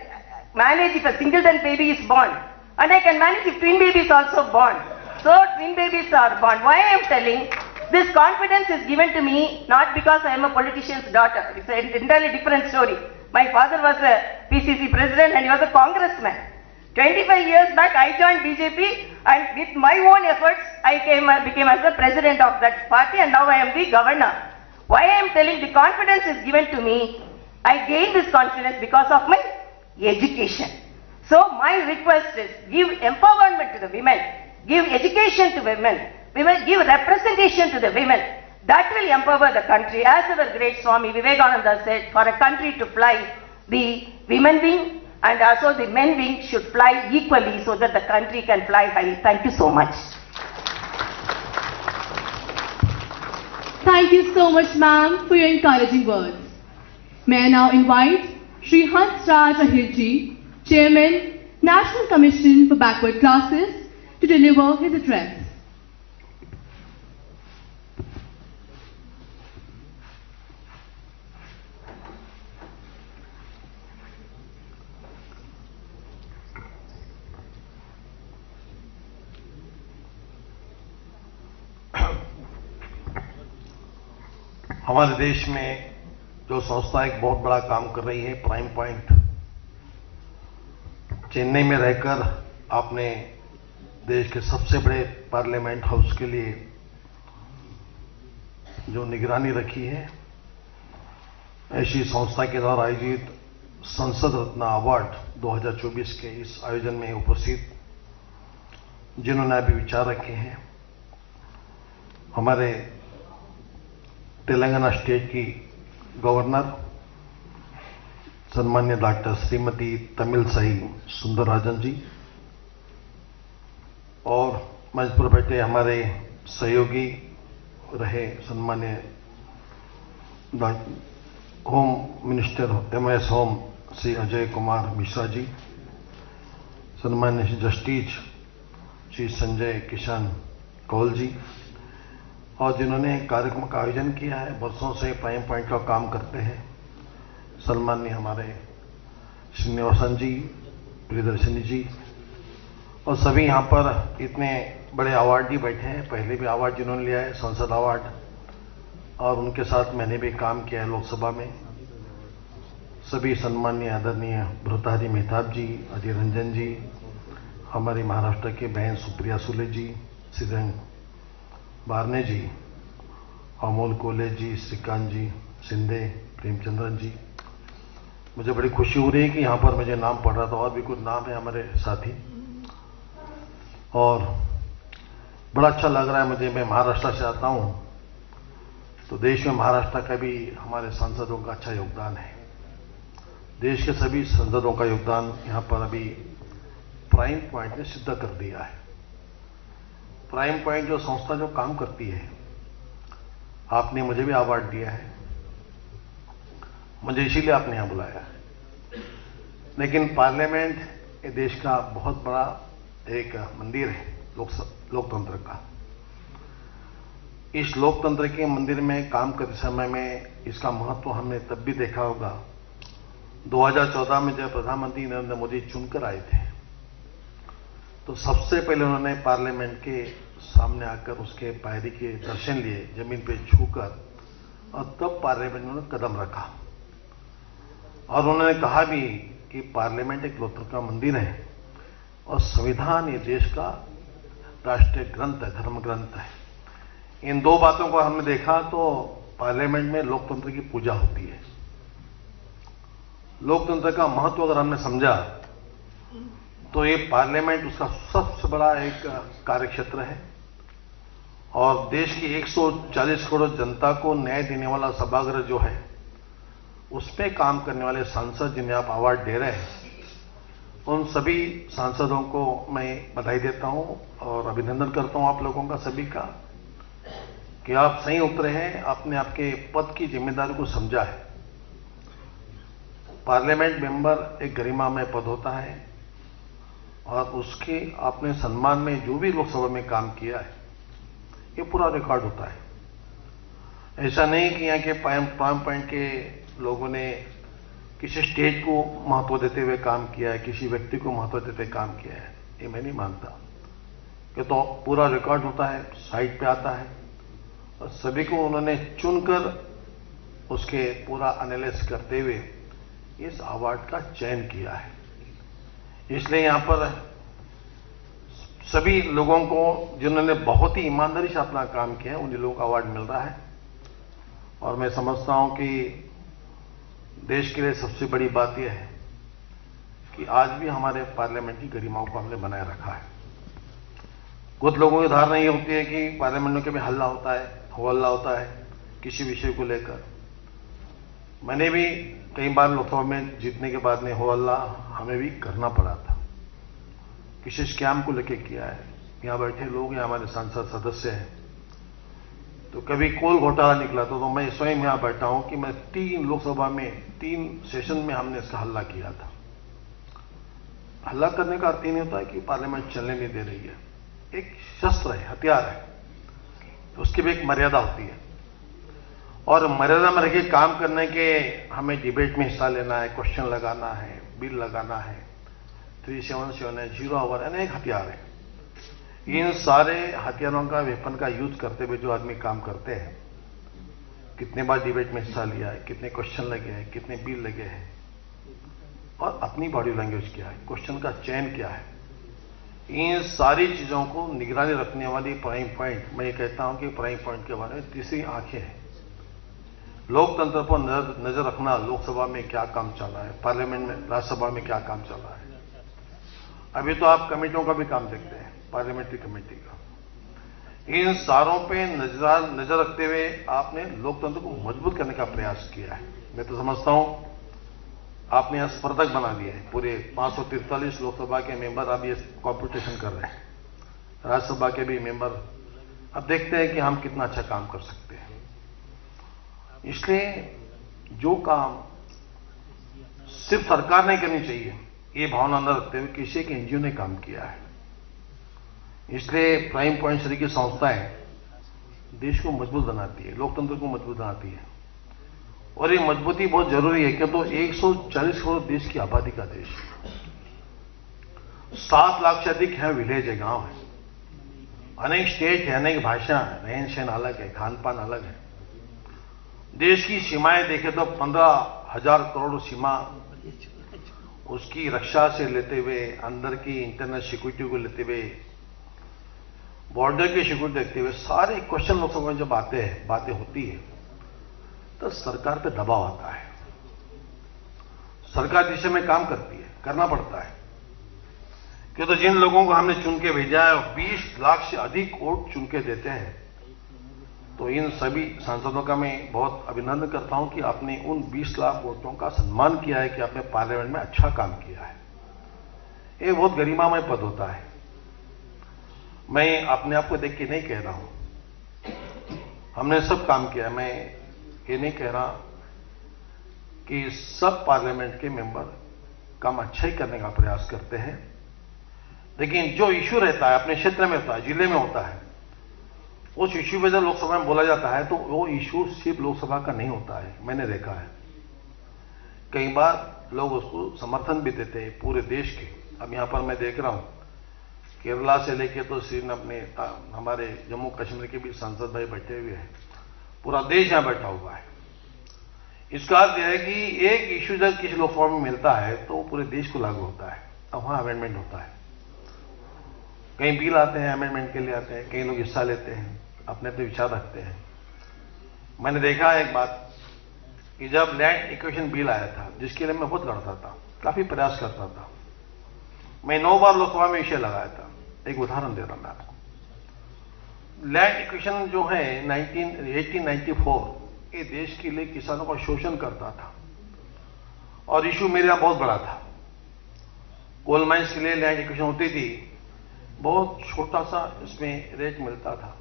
manage if a singleton baby is born, and I can manage if twin babies also born. So twin babies are born. Why I am telling? This confidence is given to me not because I am a politician's daughter. It's an entirely different story. My father was a PCC president and he was a congressman. 25 years back I joined BJP, and with my own efforts I became as the president of that party, and now I am the governor. Why I am telling the confidence is given to me, I gained this confidence because of my education. So my request is, give empowerment to the women, give education to women, give representation to the women. That will empower the country. As our great Swami Vivekananda said, for a country to fly, the women wing and also the men wing should fly equally so that the country can fly high. Thank you so much. Thank you so much, ma'am, for your encouraging words. May I now invite Shri Hansraj Ahirji, Chairman, National Commission for Backward Classes, to deliver his address. हमारे देश में जो संस्था एक बहुत बड़ा काम कर रही है, प्राइम पॉइंट, चेन्नई में रहकर आपने देश के सबसे बड़े पार्लियामेंट हाउस के लिए जो निगरानी रखी है, ऐसी संस्था के द्वारा आयोजित संसद रत्न अवार्ड 2024 के इस आयोजन में उपस्थित जिन्होंने अभी विचार रखे हैं, हमारे तेलंगाना स्टेट की गवर्नर सम्मान्य डॉक्टर श्रीमती तमिलसाई सुंदरराजन जी, और मंच पर बैठे हमारे सहयोगी रहे सम्मान्य home minister MS home Shri Ajay Kumar Mishra ji, सम्मान्य जस्टिस श्री संजय किशन कौल जी, और जिन्होंने कार्यक्रम का आयोजन किया है, वर्षों से प्राइम पॉइंट का काम करते हैं, सम्मान्य हमारे श्रीनिवासन जी, प्रियदर्शनी जी, और सभी यहाँ पर इतने बड़े अवार्डी बैठे हैं। पहले भी अवार्ड जिन्होंने लिया है, संसद अवार्ड, और उनके साथ मैंने भी काम किया है लोकसभा में। सभी सम्मान्य आदरणीय भ्रताहरी मेहताब जी, अधीर रंजन जी, हमारी महाराष्ट्र की बहन सुप्रिया सुले जी, श्रीरंग बारने जी, अमोल कोले जी, श्रीकांत जी, शिंदे, प्रेमचंद्रन जी, मुझे बड़ी खुशी हो रही है कि यहाँ पर मुझे नाम पढ़ रहा था, और भी कुछ नाम है हमारे साथी, और बड़ा अच्छा लग रहा है मुझे। मैं महाराष्ट्र से आता हूँ, तो देश में महाराष्ट्र का भी हमारे सांसदों का अच्छा योगदान है। देश के सभी सांसदों का योगदान यहाँ पर अभी प्राइम पॉइंट ने सिद्ध कर दिया है। प्राइम पॉइंट जो संस्था जो काम करती है, आपने मुझे भी अवार्ड दिया है, मुझे इसीलिए आपने यहाँ बुलाया है। लेकिन पार्लियामेंट ये देश का बहुत बड़ा एक मंदिर है लोकतंत्र का। इस लोकतंत्र के मंदिर में काम करते समय में इसका महत्व हमने तब भी देखा होगा 2014 में जब प्रधानमंत्री नरेंद्र मोदी चुनकर आए थे, तो सबसे पहले उन्होंने पार्लियामेंट के सामने आकर उसके पायरी के दर्शन लिए, जमीन पे छूकर, और तब पार्लियामेंट में उन्होंने कदम रखा। और उन्होंने कहा भी कि पार्लियामेंट एक लोकतंत्र का मंदिर है, और संविधान ये देश का राष्ट्रीय ग्रंथ है, धर्म ग्रंथ है। इन दो बातों को हमने देखा तो पार्लियामेंट में लोकतंत्र की पूजा होती है। लोकतंत्र का महत्व अगर हमने समझा तो ये पार्लियामेंट उसका सबसे बड़ा एक कार्यक्षेत्र है, और देश की 140 करोड़ जनता को न्याय देने वाला सभागृह जो है, उसमें काम करने वाले सांसद जिन्हें आप अवार्ड दे रहे हैं, उन सभी सांसदों को मैं बधाई देता हूं और अभिनंदन करता हूं आप लोगों का सभी का, कि आप सही उतरे हैं, आपने आपके पद की जिम्मेदारी को समझा है। पार्लियामेंट मेंबर एक गरिमामय पद होता है, और उसके आपने सम्मान में जो भी लोकसभा में काम किया है, ये पूरा रिकॉर्ड होता है। ऐसा नहीं कि यहाँ के प्राइम पॉइंट के लोगों ने किसी स्टेट को महत्व देते हुए काम किया है, किसी व्यक्ति को महत्व देते काम किया है, ये मैं नहीं मानता। कि तो पूरा रिकॉर्ड होता है, साइट पे आता है, और सभी को उन्होंने चुनकर उसके पूरा एनालिसिस करते हुए इस अवार्ड का चयन किया है। इसलिए यहाँ पर सभी लोगों को जिन्होंने बहुत ही ईमानदारी से अपना काम किया है, उन्हीं लोगों को अवार्ड मिल रहा है। और मैं समझता हूं कि देश के लिए सबसे बड़ी बात यह है कि आज भी हमारे पार्लियामेंट की गरिमाओं को हमने बनाए रखा है। कुछ लोगों की धारणा ये होती है कि पार्लियामेंट में कभी हल्ला होता है, हो हल्ला होता है किसी विषय को लेकर। मैंने भी कई बार लोकसभा में जीतने के बाद में हो हल्ला हमें भी करना पड़ा था, किसी स्कैम को लेकर किया है। यहाँ बैठे लोग हैं, हमारे सांसद सदस्य हैं, तो कभी कोल घोटाला निकला तो मैं स्वयं यहाँ बैठा हूं कि मैं 3 लोकसभा में 3 सेशन में हमने इसका हल्ला किया था। हल्ला करने का अर्थ ही नहीं होता है कि पार्लियामेंट चलने नहीं दे रही है, एक शस्त्र है, हथियार है, तो उसकी भी एक मर्यादा होती है, और मर्यादा में रह के काम करने के हमें डिबेट में हिस्सा लेना है, क्वेश्चन लगाना है, बिल लगाना है, 377 है, 0 आवर, अनेक हथियार है। इन सारे हथियारों का वेपन का यूज करते हुए जो आदमी काम करते हैं, कितने बार डिबेट में हिस्सा लिया है, कितने क्वेश्चन लगे हैं, कितने बिल लगे हैं, और अपनी बॉडी लैंग्वेज क्या है, क्वेश्चन का चयन क्या है, इन सारी चीजों को निगरानी रखने वाली प्राइम पॉइंट, मैं ये कहता हूं कि प्राइम पॉइंट के बारे में तीसरी आंखें हैं। लोकतंत्र पर नजर रखना, लोकसभा में क्या काम चल रहा है, पार्लियामेंट में, राज्यसभा में क्या काम चल रहा है। अभी तो आप कमेटियों का भी काम देखते हैं, पार्लियामेंट्री कमेटी का। इन सारों पे नजर रखते हुए आपने लोकतंत्र को मजबूत करने का प्रयास किया है। मैं तो समझता हूं आपने यहां स्पर्धक बना दिए हैं। पूरे 543 लोकसभा के मेंबर अब ये कॉम्पिटिशन कर रहे हैं, राज्यसभा के भी मेंबर। अब देखते हैं कि हम कितना अच्छा काम कर सकते हैं। इसलिए जो काम सिर्फ सरकार नहीं करनी चाहिए, ये भावना अंदर रखते हुए किसी एक एनजीओ ने काम किया है। इसलिए प्राइम पॉइंट श्री की संस्थाएं देश को मजबूत बनाती है, लोकतंत्र को मजबूत बनाती है, और ये मजबूती बहुत जरूरी है। क्यों? तो 140 करोड़ देश की आबादी का देश, 7 लाख से अधिक है विलेज है, गांव है, अनेक स्टेट है, अनेक भाषा, रहन सहन अलग है, खान पान अलग है। देश की सीमाएं देखें तो 15,000 करोड़ सीमा, उसकी रक्षा से लेते हुए, अंदर की इंटरनल सिक्योरिटी को लेते हुए, बॉर्डर की सिक्योरिटी देखते हुए, सारे क्वेश्चन लोकसभा में जब आते हैं, बातें होती है, तो सरकार पे दबाव आता है। सरकार दिशा में काम करती है, करना पड़ता है। कि तो जिन लोगों को हमने चुन के भेजा है, 20 लाख से अधिक वोट चुन के देते हैं, तो इन सभी सांसदों का मैं बहुत अभिनंदन करता हूं कि आपने उन 20 लाख वोटों का सम्मान किया है, कि आपने पार्लियामेंट में अच्छा काम किया है। ये बहुत गरिमामय पद होता है। मैं अपने आप को देख के नहीं कह रहा हूं, हमने सब काम किया है। मैं ये नहीं कह रहा कि सब पार्लियामेंट के मेंबर काम अच्छा ही करने का प्रयास करते हैं, लेकिन जो इश्यू रहता है अपने क्षेत्र में होता है, जिले में होता है, उस इश्यू पे जब लोकसभा में बोला जाता है तो वो इश्यू सिर्फ लोकसभा का नहीं होता है। मैंने देखा है कई बार लोग उसको समर्थन भी देते हैं पूरे देश के। अब यहां पर मैं देख रहा हूं केरला से लेके तो श्रीनगर अपने हमारे जम्मू कश्मीर के भी सांसद भाई बैठे हुए हैं, पूरा देश यहां बैठा हुआ है। इसका अर्थ यह है कि एक इश्यू जब किसी लोकसभा में मिलता है तो पूरे देश को लागू होता है, अब वहां अमेंडमेंट होता है। कई बिल आते हैं, अमेंडमेंट के लिए आते हैं, कई लोग हिस्सा लेते हैं, अपने अपने विचार रखते हैं। मैंने देखा एक बात कि जब लैंड एक्विजिशन बिल आया था, जिसके लिए मैं बहुत लड़ता था, काफी प्रयास करता था, मैं 9 बार लोकसभा में विषय लगाया था। एक उदाहरण दे रहा मैं आपको। लैंड एक्विजिशन जो है 1894, ये देश के लिए किसानों का शोषण करता था, और इश्यू मेरे यहां बहुत बड़ा था। कोल माइंस के लिए लैंड एक्विजिशन होती थी, बहुत छोटा सा इसमें रेट मिलता था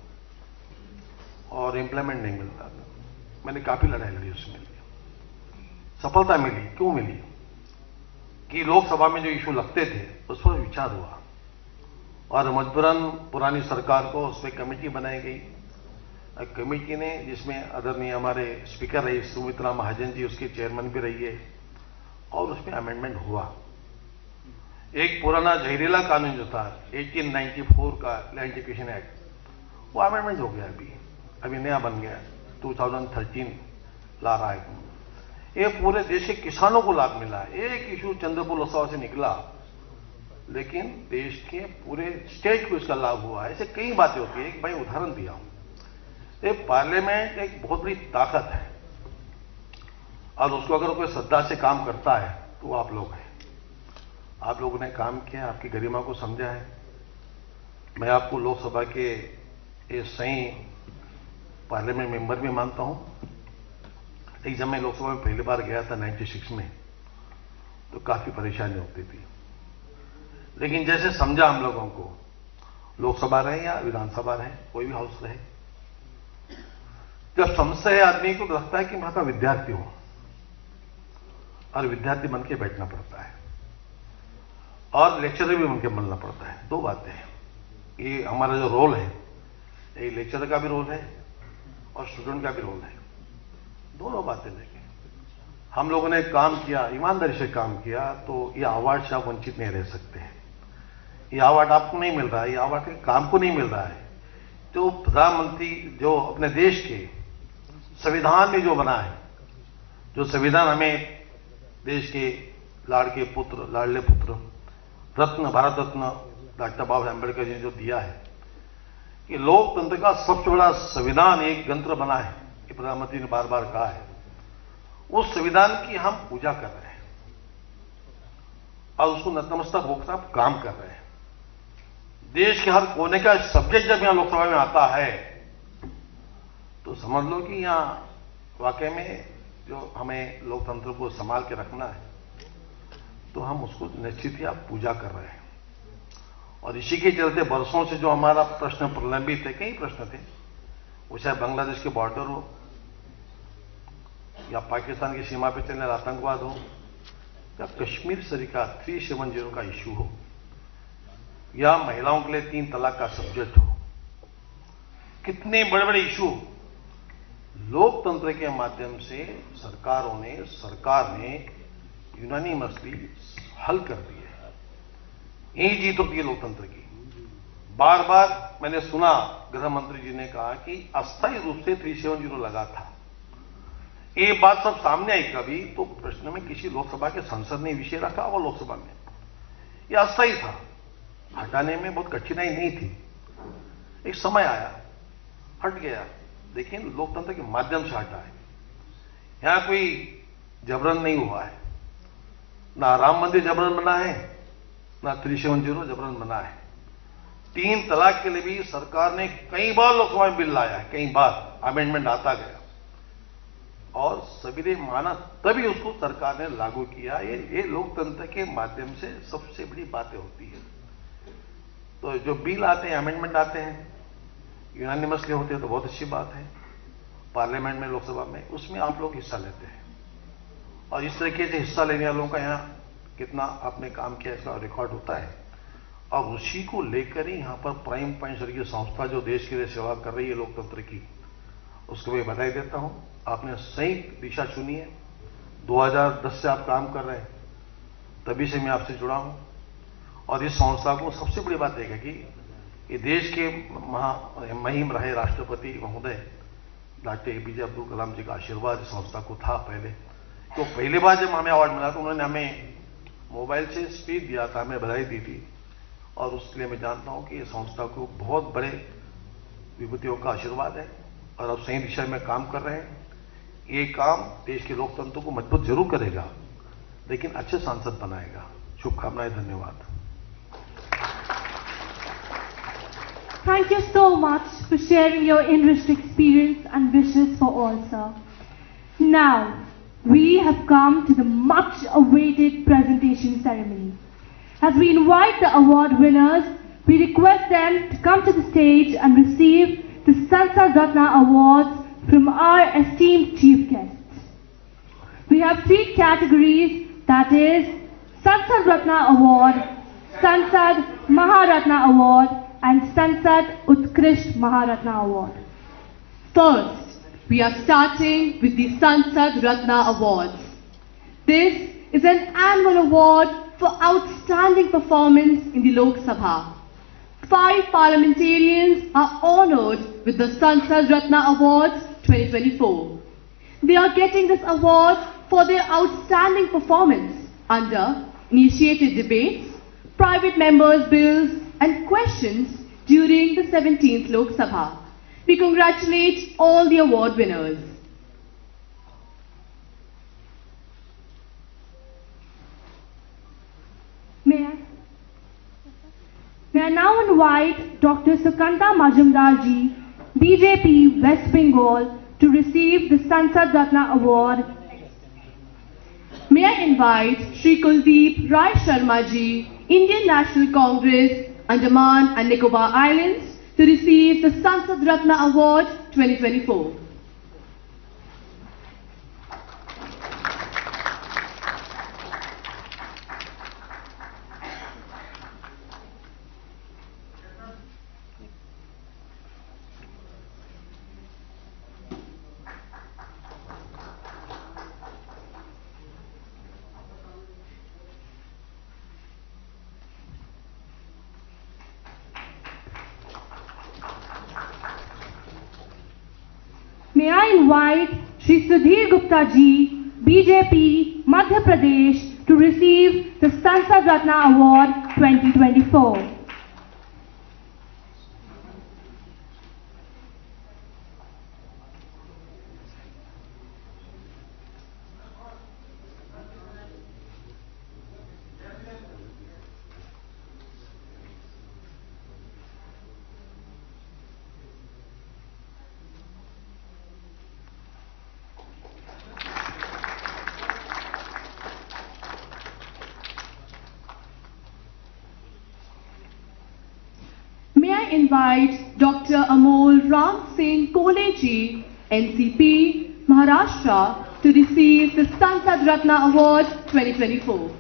और इंप्लीमेंट नहीं मिलता था। मैंने काफी लड़ाई लड़ी, उसमें सफलता मिली। क्यों मिली? कि लोकसभा में जो इशू लगते थे उस पर विचार हुआ, और मजबूरन पुरानी सरकार को उसमें कमेटी बनाई गई। कमेटी ने, जिसमें आदरणीय हमारे स्पीकर रही सुमित्रा महाजन जी, उसके चेयरमैन भी रही है, और उसमें अमेंडमेंट हुआ। एक पुराना जहरीला कानून जो था 1894 का लैंड एक्विजिशन एक्ट, वो अमेंडमेंट हो गया, अभी नया बन गया, 2013 ला रहा है। ये पूरे देश के किसानों को लाभ मिला। एक इशू चंद्रपुर लोकसभा से निकला, लेकिन देश के पूरे स्टेट को इसका लाभ हुआ। ऐसे कई बातें होती है। एक भाई उदाहरण दिया हूं, एक पार्लियामेंट एक बहुत बड़ी ताकत है, और उसको अगर कोई श्रद्धा से काम करता है तो वो आप लोग हैं। आप लोगों ने काम किया, आपकी गरिमा को समझा है। मैं आपको लोकसभा के ये सही पार्लियामेंट मेंबर भी मानता हूं। एक जब मैं लोकसभा में पहली बार गया था 96 में, तो काफी परेशानी होती थी, लेकिन जैसे समझा हम लोगों को, लोकसभा रहे या विधानसभा रहे, कोई भी हाउस रहे, जब समझता है आदमी को लगता है कि मैं का विद्यार्थी हूं, और विद्यार्थी बन के बैठना पड़ता है, और लेक्चरर भी बनके बनना पड़ता है। 2 बातें हैं। ये हमारा जो रोल है, ये लेक्चरर का भी रोल है और स्टूडेंट का भी रोल है। दोनों बातें लेके हम लोगों ने काम किया, ईमानदारी से काम किया, तो ये अवार्ड से आप वंचित नहीं रह सकते हैं। ये अवार्ड आपको नहीं मिल रहा है, ये अवार्ड के काम को नहीं मिल रहा है। तो प्रधानमंत्री जो अपने देश के संविधान में जो बना है, जो संविधान हमें देश के लाड़के पुत्र, लाडले पुत्र, रत्न, भारत रत्न डॉक्टर बाबा साहेब अम्बेडकर जी ने जो दिया है कि लोकतंत्र का सबसे बड़ा संविधान एक यंत्र बना है, ये प्रधानमंत्री ने बार बार कहा है। उस संविधान की हम पूजा कर रहे हैं और उसको नतमस्तक होकर काम कर रहे हैं। देश के हर कोने का सब्जेक्ट जब यहां लोकसभा में आता है तो समझ लो कि यहां वाकई में जो हमें लोकतंत्र को संभाल के रखना है तो हम उसको निश्चित ही आप पूजा कर रहे हैं। और इसी के चलते वर्षों से जो हमारा प्रश्न प्रलंबित है, कई प्रश्न थे, वो चाहे बांग्लादेश के बॉर्डर हो या पाकिस्तान की सीमा पर चलने वाला आतंकवाद हो या कश्मीर से का 370 का इशू हो या महिलाओं के लिए 3 तलाक का सब्जेक्ट हो, कितने बड़े बड़े इशू लोकतंत्र के माध्यम से सरकार ने यूनानिमसली हल कर दिए। यही जीत होती है लोकतंत्र की। बार बार मैंने सुना गृह मंत्री जी ने कहा कि अस्थायी रूप से 370 लगा था। ये बात सब सामने आई कभी तो प्रश्न में किसी लोकसभा के सांसद ने विषय रखा और लोकसभा में यह अस्थायी था, हटाने में बहुत कठिनाई नहीं थी। एक समय आया, हट गया, लेकिन लोकतंत्र के माध्यम से हटा है। यहां कोई जबरन नहीं हुआ है, ना राम मंदिर जबरन बना है, ना 370 जबरन बना है। 3 तलाक के लिए भी सरकार ने कई बार लोकसभा में बिल लाया है, कई बार अमेंडमेंट आता गया और सभी ने माना, तभी उसको सरकार ने लागू किया। ये लोकतंत्र के माध्यम से सबसे बड़ी बातें होती है। तो जो बिल आते हैं, अमेंडमेंट आते हैं, यूनानिमसली होते हैं तो बहुत अच्छी बात है। पार्लियामेंट में, लोकसभा में, उसमें आप लोग हिस्सा लेते हैं और इस तरीके से हिस्सा लेने वालों का यहाँ कितना आपने काम किया इसका रिकॉर्ड होता है। और उसी को लेकर ही यहाँ पर प्राइम पॉइंट की संस्था जो देश के लिए सेवा कर रही है लोकतंत्र की, उसको मैं बधाई देता हूँ। आपने सही दिशा चुनी है। 2010 से आप काम कर रहे हैं, तभी से मैं आपसे जुड़ा हूँ। और इस संस्था को सबसे बड़ी बात यह है कि ये देश के महिम रहे राष्ट्रपति महोदय डॉक्टर APJ अब्दुल कलाम जी का आशीर्वाद इस संस्था को था पहले। तो पहली बार जब हमें अवार्ड मिला तो उन्होंने हमें मोबाइल से स्पीच दिया था, हमें बधाई दी थी। और उसके लिए मैं जानता हूं कि ये संस्था को बहुत बड़े विभूतियों का आशीर्वाद है और अब सही दिशा में काम कर रहे हैं। ये काम देश के लोकतंत्र को मजबूत जरूर करेगा, लेकिन अच्छे सांसद बनाएगा। शुभकामनाएं, धन्यवाद। Thank you so much for sharing your enriched experience and wishes for all, sir. Now, we have come to the much-awaited presentation ceremony. As we invite the award winners, we request them to come to the stage and receive the Sansad Ratna Awards from our esteemed chief guests. We have 3 categories, that is, Sansad Ratna Award, Sansad Maharatna Award, and Sansad Utkrisht Maharatna Award. First, we are starting with the Sansad Ratna Awards. This is an annual award for outstanding performance in the Lok Sabha. 5 parliamentarians are honored with the Sansad Ratna Awards 2024. They are getting this award for their outstanding performance under initiated debates, private members' bills, and questions during the 17th Lok Sabha. We congratulate all the award winners. May I now invite Dr. Sukanta Majumdar ji, BJP West Bengal, to receive the Sansad Ratna Award. May I invite Shri Kuldeep Rai Sharma ji, Indian National Congress, Andaman and Nicobar Islands, to receive the Sansad Ratna Award 2024. may I invite Shri Sudhir Gupta ji, BJP, Madhya Pradesh, to receive the Sansad Ratna Award 2024. May I invite Dr. Amol Ram Singh Koleji, NCP, Maharashtra, to receive the Sansad Ratna Award 2024.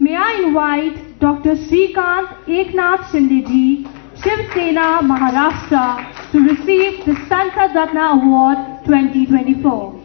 May I invite Dr. Shrikant Eknath Shinde ji, Shiv Sena, Maharashtra, to receive the Sansad Ratna Award 2024.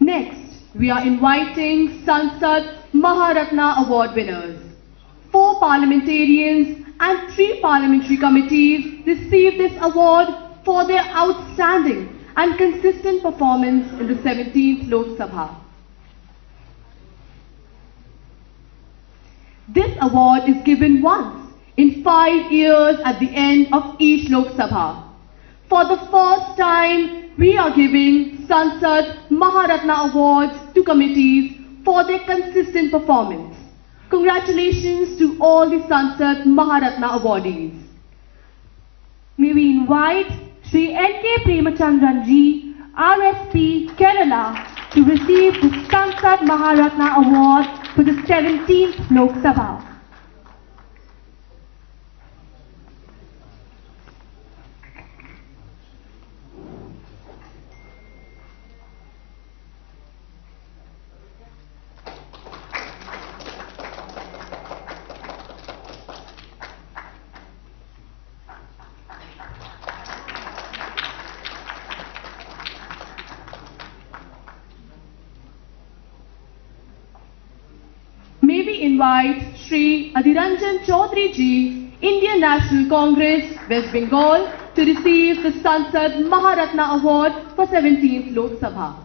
Next, we are inviting Sansad Maharatna Award winners. 4 parliamentarians and 3 parliamentary committees received this award for their outstanding and consistent performance in the 17th Lok Sabha. This award is given once in 5 years at the end of each Lok Sabha. For the first time, we are giving Sansad Maharatna Awards to committees for their consistent performance. Congratulations to all the Sansad Maharatna awardees. May we invite Shri N.K. Premachandran ji, RSP, Kerala, to receive the Sansad Maharatna Award for the 17th Lok Sabha. May we invite Shri Adhiranjan Chaudhary ji, Indian National Congress, West Bengal, to receive the Sansad Maharatna Award for 17th Lok Sabha.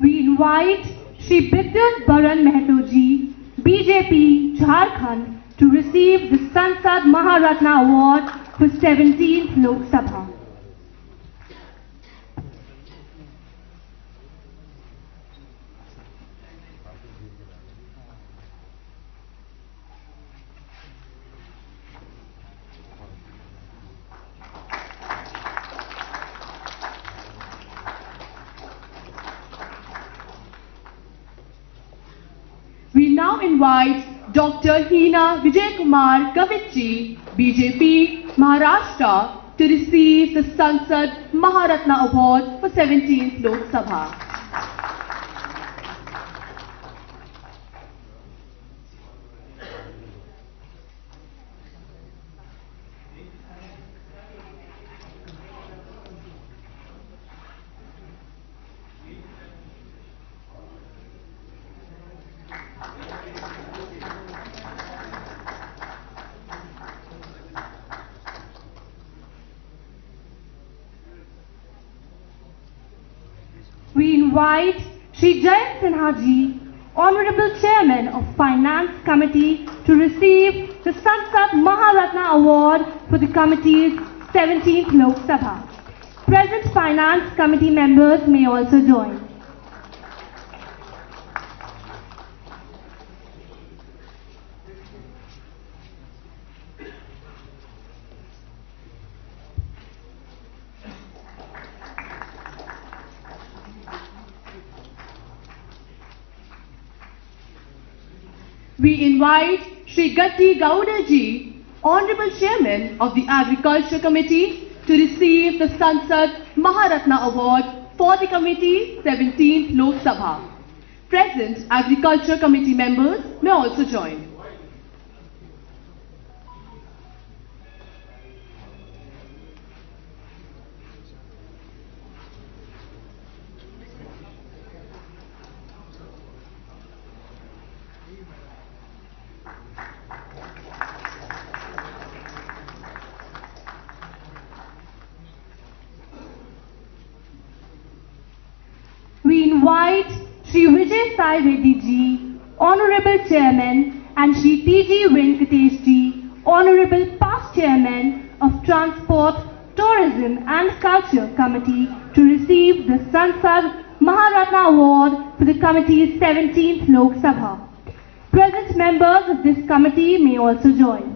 We invite Shri Bidyut Baran Mehto ji, BJP, Jharkhand, to receive the Sansad Maharatna Award for 17th Lok Sabha. We now invite Dr. Hina Vijay Kumar Gavitji, BJP, Maharashtra, to receive the Sansad Maharatna Award for 17th Lok Sabha. we invite Shri Jayant Sinha Ji, Honorable Chairman of Finance Committee, to receive the Sansad Maharatna Award for the committee's 17th Lok Sabha. Present Finance Committee members may also join. We invite Shri Gatti Gowda Ji, Honorable Chairman of the Agriculture Committee, to receive the Sansad Maharatna Award for the committee's 17th Lok Sabha. Present Agriculture Committee members may also join. We invite Shri Vijay Sai Reddy Ji, Honorable Chairman, and Shri T.G. Venkatesh Ji, Honorable Past Chairman of Transport, Tourism and Culture Committee, to receive the Sansad Maharatna Award for the committee's 17th Lok Sabha. Present members of this committee may also join.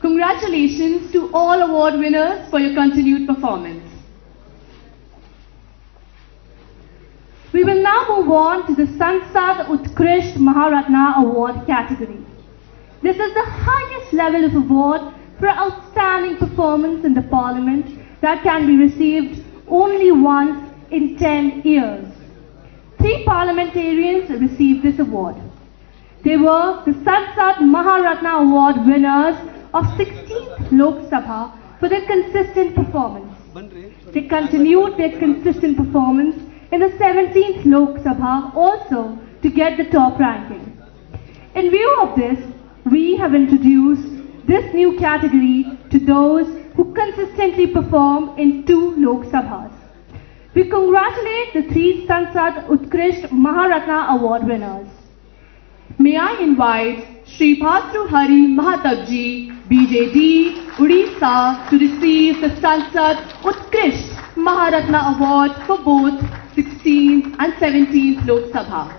Congratulations to all award winners for your continued performance. We will now move on to the Sansad Utkrisht Maharatna Award category. This is the highest level of award for outstanding performance in the Parliament that can be received only once in 10 years. 3 parliamentarians received this award. They were the Sansad Maharatna Award winners of 16th Lok Sabha for their consistent performance. They continued their consistent performance in the 17th Lok Sabha also to get the top ranking. In view of this, we have introduced this new category to those who consistently perform in 2 Lok Sabhas. We congratulate the 3 Sansad Utkrisht Maharatna Award winners. May I invite Shri Bhatru Hari Mahatab Ji, BJD, Odisha, to receive the Sansad Utkrisht Maharatna Award for both 16th and 17th Lok Sabha.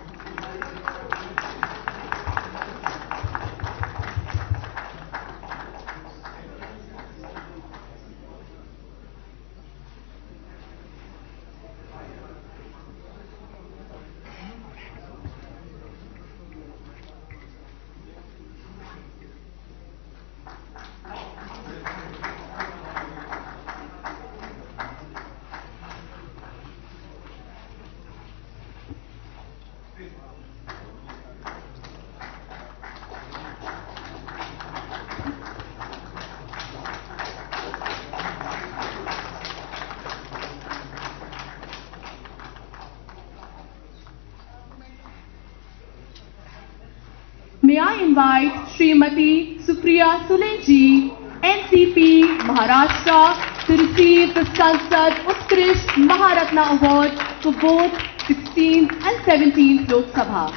May I invite Srimati Supriya Sule Ji, NCP, Maharashtra, to receive the Sansad Utkrisht Maharatna Award for both 16th and 17th Lok Sabha.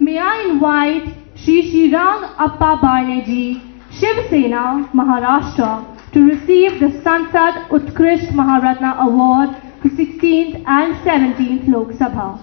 May I invite Shri Shirang Appa Barne Ji, Shiv Sena, Maharashtra, to receive the Sansad Utkrisht Maharatna Award for 16th and 17th Lok Sabha.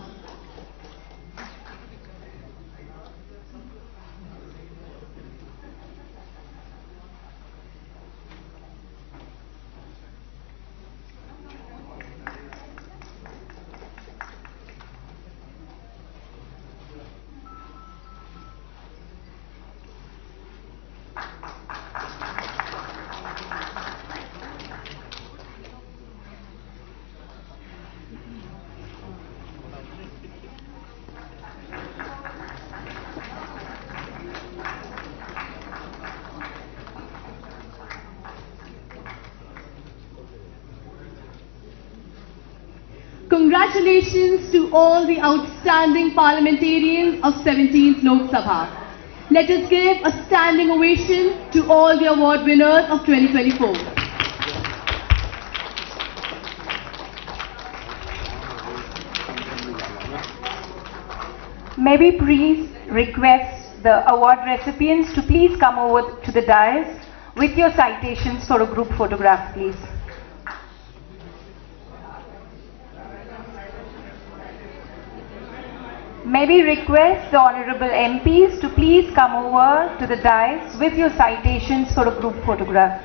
Congratulations to all the outstanding parliamentarians of 17th Lok Sabha. Let us give a standing ovation to all the award winners of 2024. May we please request the award recipients to please come over to the dais with your citations for a group photograph, please. May we request the honorable MPs to please come over to the dais with your citations for a group photograph.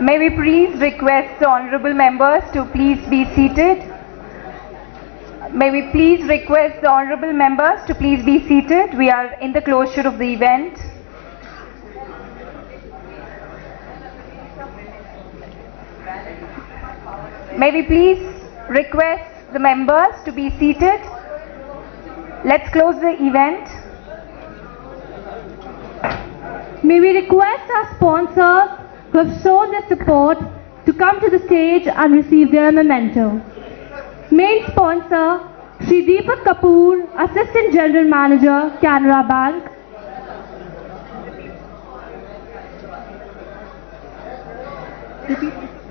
May we please request the honorable members to please be seated. May we please request the honorable members to please be seated. We are in the closure of the event. May we please request the members to be seated. Let's close the event. May we request our sponsors who have shown their support to come to the stage and receive their memento. Main sponsor, Shri Deepak Kapoor, Assistant General Manager, Canara Bank. the people.